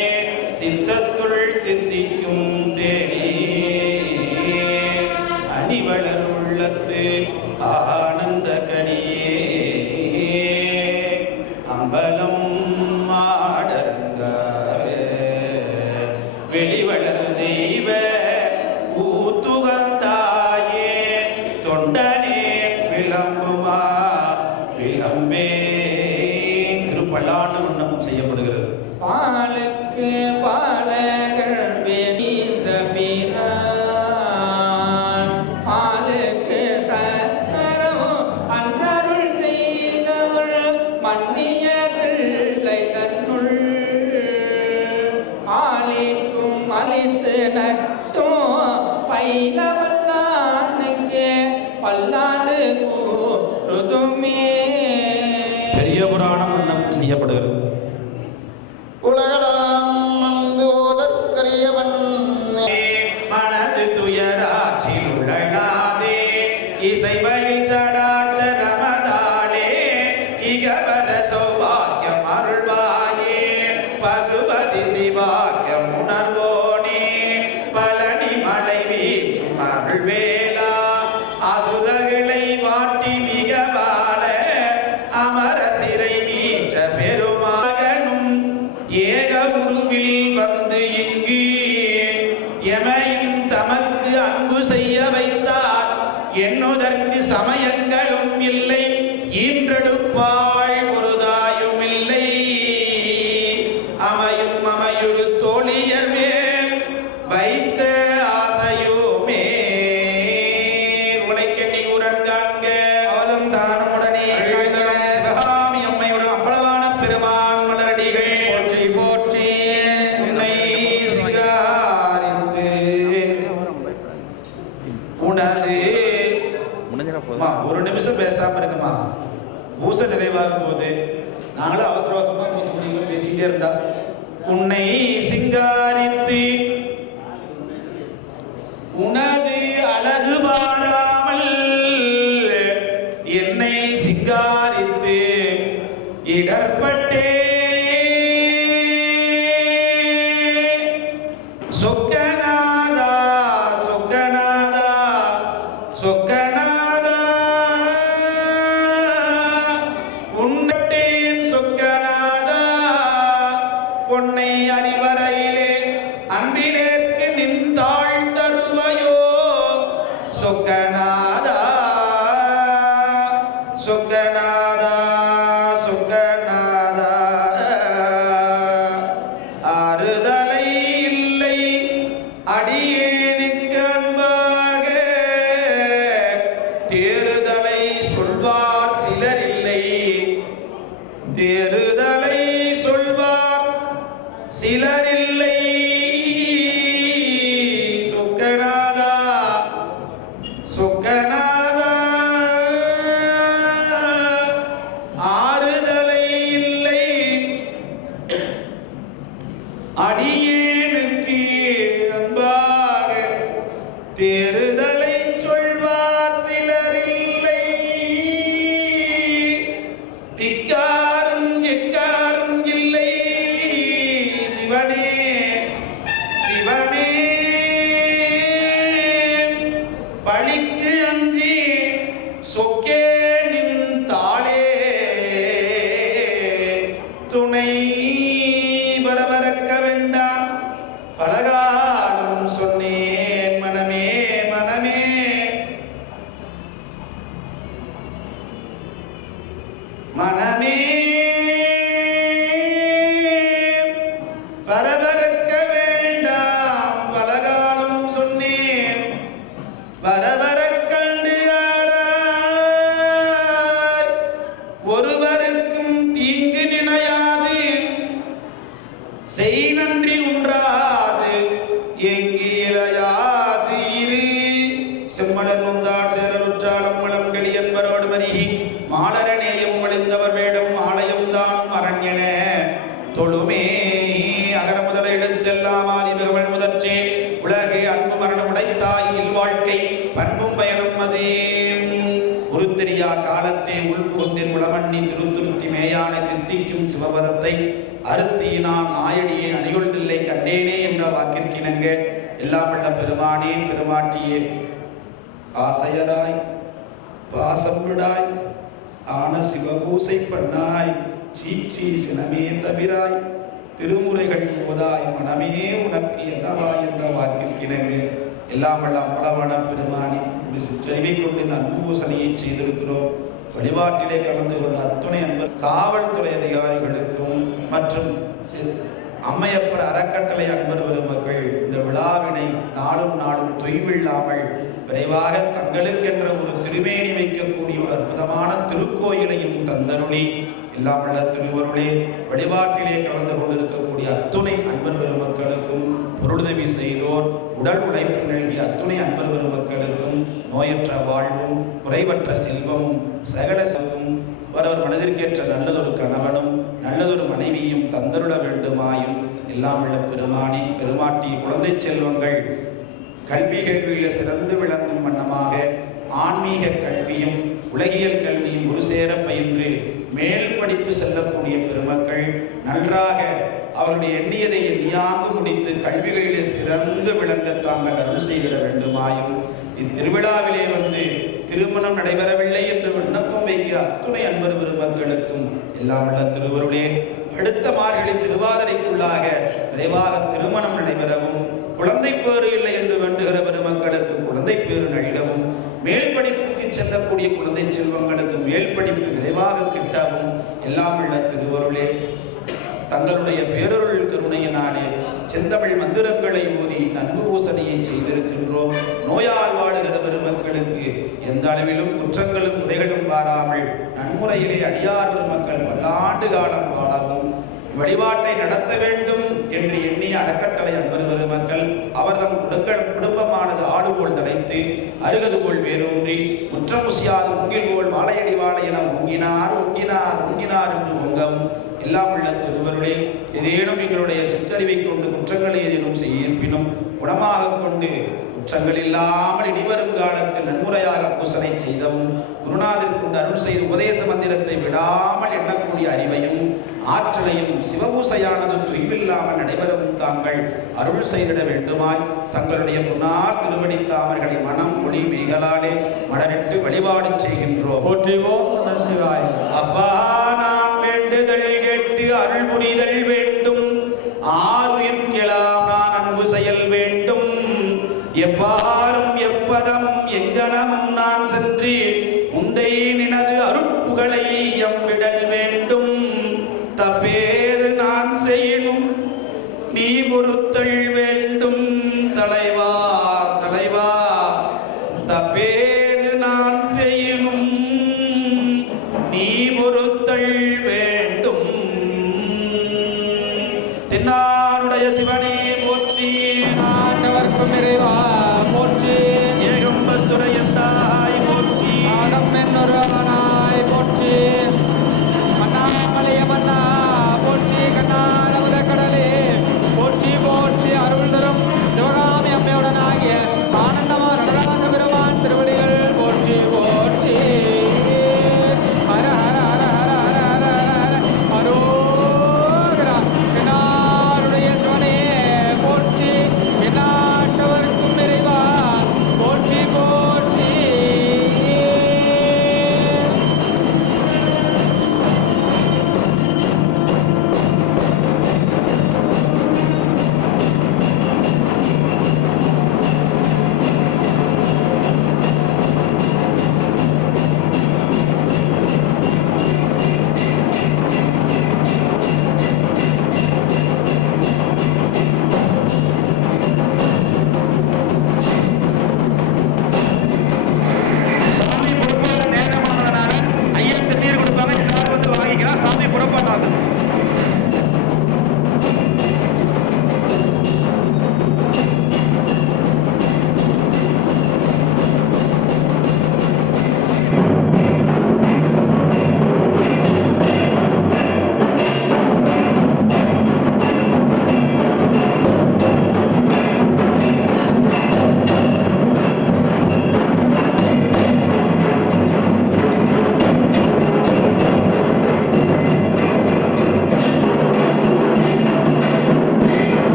சித்தத்துள் தித்திக்கும் தேடி அணிவளர் உள்ளத்து ஆனந்த கனியே அம்பலம் மாடரங்காவே வெளிவளர் தெய்வ ஊத்துகந்தாயே தொண்டனே விளம்புமா விளம்பே. திருப்பல்லாண்டு விண்ணப்பம் செய்யப்படுகிறது. பாலுக்கு பாலகர் வேணிந்த பிரான் பாலுக்கு சக்கரம் அன்றருள் செய்தவள் மன்னிய பிள்ளை தன்னுள் ஆலிக்கும் அழித்து நட்டும் பயிலவல்லானுக்கு பல்லாண்டு கூறுதுமே. பெரிய புராணம் விண்ணப்பம் செய்யப்படுகிறது. உலகலாம் வந்து ஓதற்கரியவன் மனது துயராற்றில் உழலாதே இசைவயில் சடாச்சரமதாளே இகவர சௌபாக்கியம் அருள்வாயே பசுபதி சிவாக்கியம் உணர்வோனே பழனி மலை வீற்றும் அருள்வேலா அசுரர்களை வாட்டி மிக வாழ அமர சிறை மீற்ற பெருமகனும் ஏக உருவில் வந்து இங்கு எமையும் தமக்கு அன்பு செய்ய வைத்தார் என்னுதற்கு சமயங்களும் இல்லை ஈன்றெடுப்பாள் ஒரு தாயும் இல்லை. பூசை நிறைவாகும் போது நாங்களும் அவசர அவசரமாக பூசை முடிக்கிறோம், பேசிக்கிட்டே இருந்தா உன்னை சிங்காரித்து உனது அழகு பாராமல் என்னை சிங்காரித்து இடர்பட்டே சொக்கநாதா சொக்கநாதா சொக்கநாதா உன்னட்டேன் சொக்கநாதா பொன்னை அறிவரையிலே அன்பினேற்கு நின்றாள் தருவையோ சொக்கநாதா சொக்கநாதா சொக்கநாதா ஆறுதலை இல்லை அடியேனுக்கு அன்பாக தேறுதலை சொல்வார் சிலர் இல்லை தேறுதலை சொல்வார் சிலர் இல்லை சொக்கநாதா சொக்கநாதா ஆறுதலை இல்லை அடியேனுக்கு அன்பாக தேறுதலை சொல்வார் சிலர் இல்லை திக்காரும் எக்காரும் இல்லை சிவனே சிவனே பழிக்கு அஞ்சி சொக்கே நின்றாளே துணை பரபரக்க வேண்டாம் பலகாலம் சொன்னேன் மனமே மனமே மனமே பரபரக்க வேண்டாம் பலகாலம் சொன்னேன் பரபரக்கண்டு ஆராய் ஒருவருக்கும் தீங்கு நினையாது செய் நன்றி உன்றாது எங்கி இளையாது இரு செம்மடன் நொந்தாள் சேரலுற்றால் அம்மளம் கெளி என்பரோடு மருகி மாலரநேயம் அழிந்தவர் வேடம் ஆலயம் தானும் அரண்யன தொழுமே அகர முதல எழுத்தெல்லாம் ஆதி பகவன் முதற்றே உலகே அன்பு மரணம் உடைத்தாய் இல்வாழ்க்கை பண்பும் பயனும் அதே உருத்தெரியா காலத்தே உள்புகுந்தின் உளமண்ணி திருத்துருத்தி மேயான தித்திக்கும் சிவபதத்தை அறுத்தியினான் நாயடியே அணிகொள்தில்லை கண்டேனே என்ற வாக்கிற்கிணங்க எல்லாம் உள்ள பெருமானே பெருமாட்டியே ஆசையராய் பாசம் விடாய் ஆன சிவபூசை பண்ணாய் சீச்சி சினமே தவிராய் திருமுறைகள் போதாய் மனமே உனக்கு என்னவா என்ற வாக்கிற்கிணங்க எல்லாம் வல்ல அம்பலவான பெருமானி இப்படி சிற்றறிவை கொண்டு இந்த அன்பு பூசணையை செய்திருக்கிறோம். வழிபாட்டிலே கலந்து கொண்ட அத்துணை அன்பர் காவல்துறை அதிகாரிகளுக்கும் மற்றும் அம்மையப்பர் அறக்கட்டளை அன்பர் பெருமக்கள் இந்த விழாவினை நாளும் நாளும் தொய்வில்லாமல் விரைவாக தங்களுக்கென்ற ஒரு திருமேனி வைக்கக்கூடிய ஒரு அற்புதமான திருக்கோயிலையும் தந்தருளி எல்லாம் உள்ள திருவருளே வழிபாட்டிலே கலந்து கொண்டிருக்கக்கூடிய அத்துணை அன்பர் பெருமக்களுக்கும் பொருளுதவி செய்தோர் உடல் உழைப்பு நல்கிய அத்துணை அன்பர் பெருமக்களுக்கும் நோயற்ற வாழ்வும் குறைவற்ற செல்வமும் சகல செல்வம் அவரவர் மனதிற்கேற்ற நல்லதொரு கணவனும் நல்லதொரு மனைவியும் தந்தருள வேண்டுமாயும் எல்லாம் உள்ள பெருமானி பெருமாட்டி குழந்தை செல்வங்கள் கல்வி கேள்வியில் சிறந்து விளங்கும் வண்ணமாக ஆன்மீக கல்வியும் உலகியல் கல்வியும் ஒரு சேர பயின்று மேல் படிப்பு செல்லக்கூடிய பெருமக்கள் நன்றாக அவருடைய எண்ணியதை எண்ணியாங்கு முடித்து கல்விகளிலே சிறந்து விளங்க தாங்கள் அருள் செய்திட வேண்டுமாயும் இத்திருவிழாவிலே வந்து திருமணம் நடைபெறவில்லை என்று விண்ணப்பம் வைக்கிற அத்துணை அன்பர் பெருமக்களுக்கும் எல்லாம் உள்ள திருவருளே அடுத்த மார்கழி திருவாதிரைக்குள்ளாக விரைவாக திருமணம் நடைபெறவும் குழந்தை பேறு இல்லை என்று வேண்டுகிற பெருமக்களுக்கு குழந்தை பேறு நல்கவும் மேல் படிப்புக்கு செல்லக்கூடிய குழந்தை செல்வங்களுக்கு மேல் படிப்பு விரைவாக கிட்டவும் எல்லாம் உள்ள திருவருளே தங்களுடைய பேரருள் கருணையினாலே செந்தமிழ் மந்திரங்களை ஓதி அன்பு பூசணையை செய்திருக்கின்றோம். நோயால் வாடுகிற பெருமக்களுக்கு எந்த அளவிலும் குற்றங்களும் குறைகளும் வாராமல் நன்முறையிலே அடியார் பெருமக்கள் பல்லாண்டு காலம் வாழவும் வழிபாட்டை நடத்த வேண்டும் என்று எண்ணிய அறக்கட்டளை அன்பர் பெருமக்கள் அவர்தம் குடும்பமானது ஆடுபோல் தலைத்து அருகது போல் வேரூன்றி முற்றமுசியாது முங்கில் போல் வாழையடி வாழை என ஒங்கினார் ஒங்கினார் ஒங்கினார் என்று ஒங்கவும் எல்லாம் உள்ள திருவருளே ஏதேனும் எங்களுடைய சிற்றறிவை கொண்டு குற்றங்களை ஏதேனும் செய்யினும் குணமாக கொண்டு குற்றங்கள் இல்லாமல் இனிவரும் காலத்தில் நன்முறையாக பூசனை செய்தவும் குருநாதர் அருள் செய்து உபதேச மந்திரத்தை விடாமல் எண்ணக்கூடிய அறிவையும் ஆற்றலையும் சிவபூசையானது தொய்வில்லாமல் நடைபெறவும் தாங்கள் அருள் செய்திட வேண்டுமாய் தங்களுடைய பொன்னார் திருவடி தாமர்களை மனம் மொழி மேகலாலே மலரிட்டு வழிபாடு செய்கின்றோம். போற்றிவோம் நம சிவாய. அப்பா நான் வேண்டுதல் கேட்டு அருள் புரிதல் வேண்டும், ஆறுயிர்க்கெல்லாம் நான் அன்பு செயல் வேண்டும், எப்பாரும் எப்பதமும் எங்கனமும் நான் சென்று உந்தை நினது அருட்புகளை எம்பிடல் வேண்டும், தப்பேது நான் செய்யணும் நீ பொறுத்தல் வேண்டும், தலைவா தலைவா தப்பேது நான் செய்யணும் நீ பொறுத்தல் வேண்டும். தென்னாருடைய சிவனே போற்றி, நாட்டவர்க்கும் இறைவா போற்றி, ஏகம்பத்துடைய தாய் போற்றி, ஆடம் என்னொரு அவனாய் போற்றி, அண்ணாமலைய மன்னா போற்றி, கண்ணாரமுத கடலே போற்றி போற்றி, அருள் தரும் சிவகாமி அம்மையுடனாகிய ஆனந்தமா நடராச பெருமான் திருவடிகள் போற்றி போற்றி. ஹர ஹர ஹர ஹர ஹர ஹர ஹர அரோகரா. என்னாருடைய சிவனே போற்றி, என்னாட்டவர்க்கும்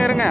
இருங்க இருங்க.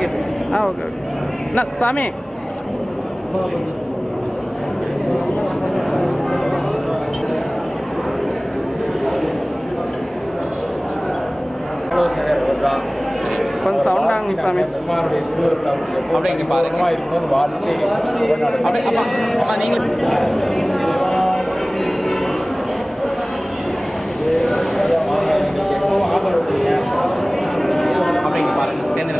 டிக்கெட் ஓகே ஓகே என்ன சாமி கொஞ்சம் சவுண்டாங்க சாமி அப்படியே இங்கே பாருங்க அப்படியே அம்மா அம்மா நீங்களும் அப்படியே இங்கே பாருங்க சேர்ந்து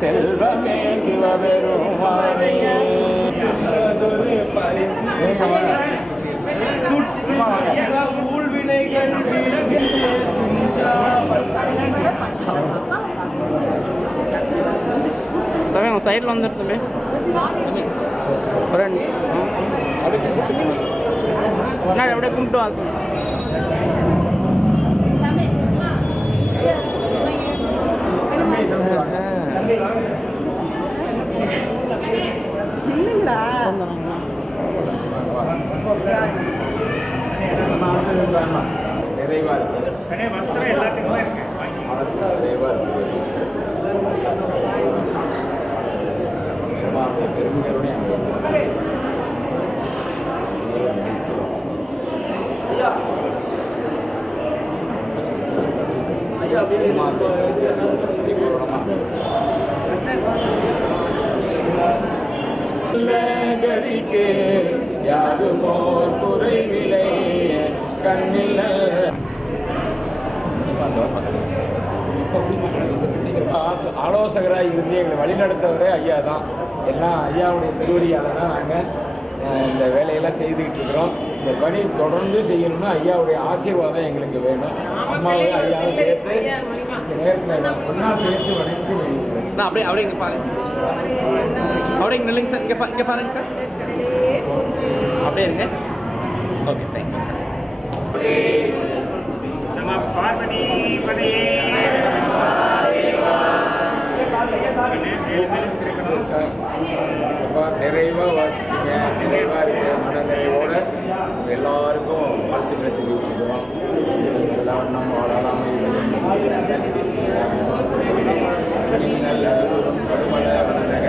செல்வமே சிவபெருமானே தம்பி உங்கள் சைடில் வந்துட்டு தம்பி ஃப்ரெண்ட்ஸ் நான் அப்படியே கும்பிட்டு வாங்க நிறைவா இருக்கு மனசு நிறைவா இருக்கு பெருமையோட கதிக்கு யாருமோ குறைவில்லை கண்ணில் ஆலோசகராக இருந்து எங்களை வழிநடத்தவரே ஐயா தான். எல்லாம் ஐயாவுடைய திருவடியால் தான் நாங்கள் இந்த வேலையெல்லாம் செய்துக்கிட்டு இருக்கிறோம். இந்த பணி தொடர்ந்து செய்யணும்னா ஐயாவுடைய ஆசீர்வாதம் எங்களுக்கு வேணும். அம்மாவை ஐயாவை சேர்த்து நேரத்தில் ஒன்றா சேர்த்து வணங்கி வைக்கிறேன். நான் அப்படியே அப்படியே இங்கே பாருங்க அப்படியே இங்கே இல்லைங்க சார் இங்கே பாருங்க சார் அப்படியே இருங்க ஓகே தேங்க்யூ நம்ம பார்வதி பதையே நிறைவாக வாசிச்சிங்க, நிறைவாக இருக்க மனநிறைவோட எல்லாருக்கும் வாழ்த்துக்களை தெரிவிச்சுக்கிறோம். எல்லாம் நம்ம வாழலாம் கடுமலை வனநக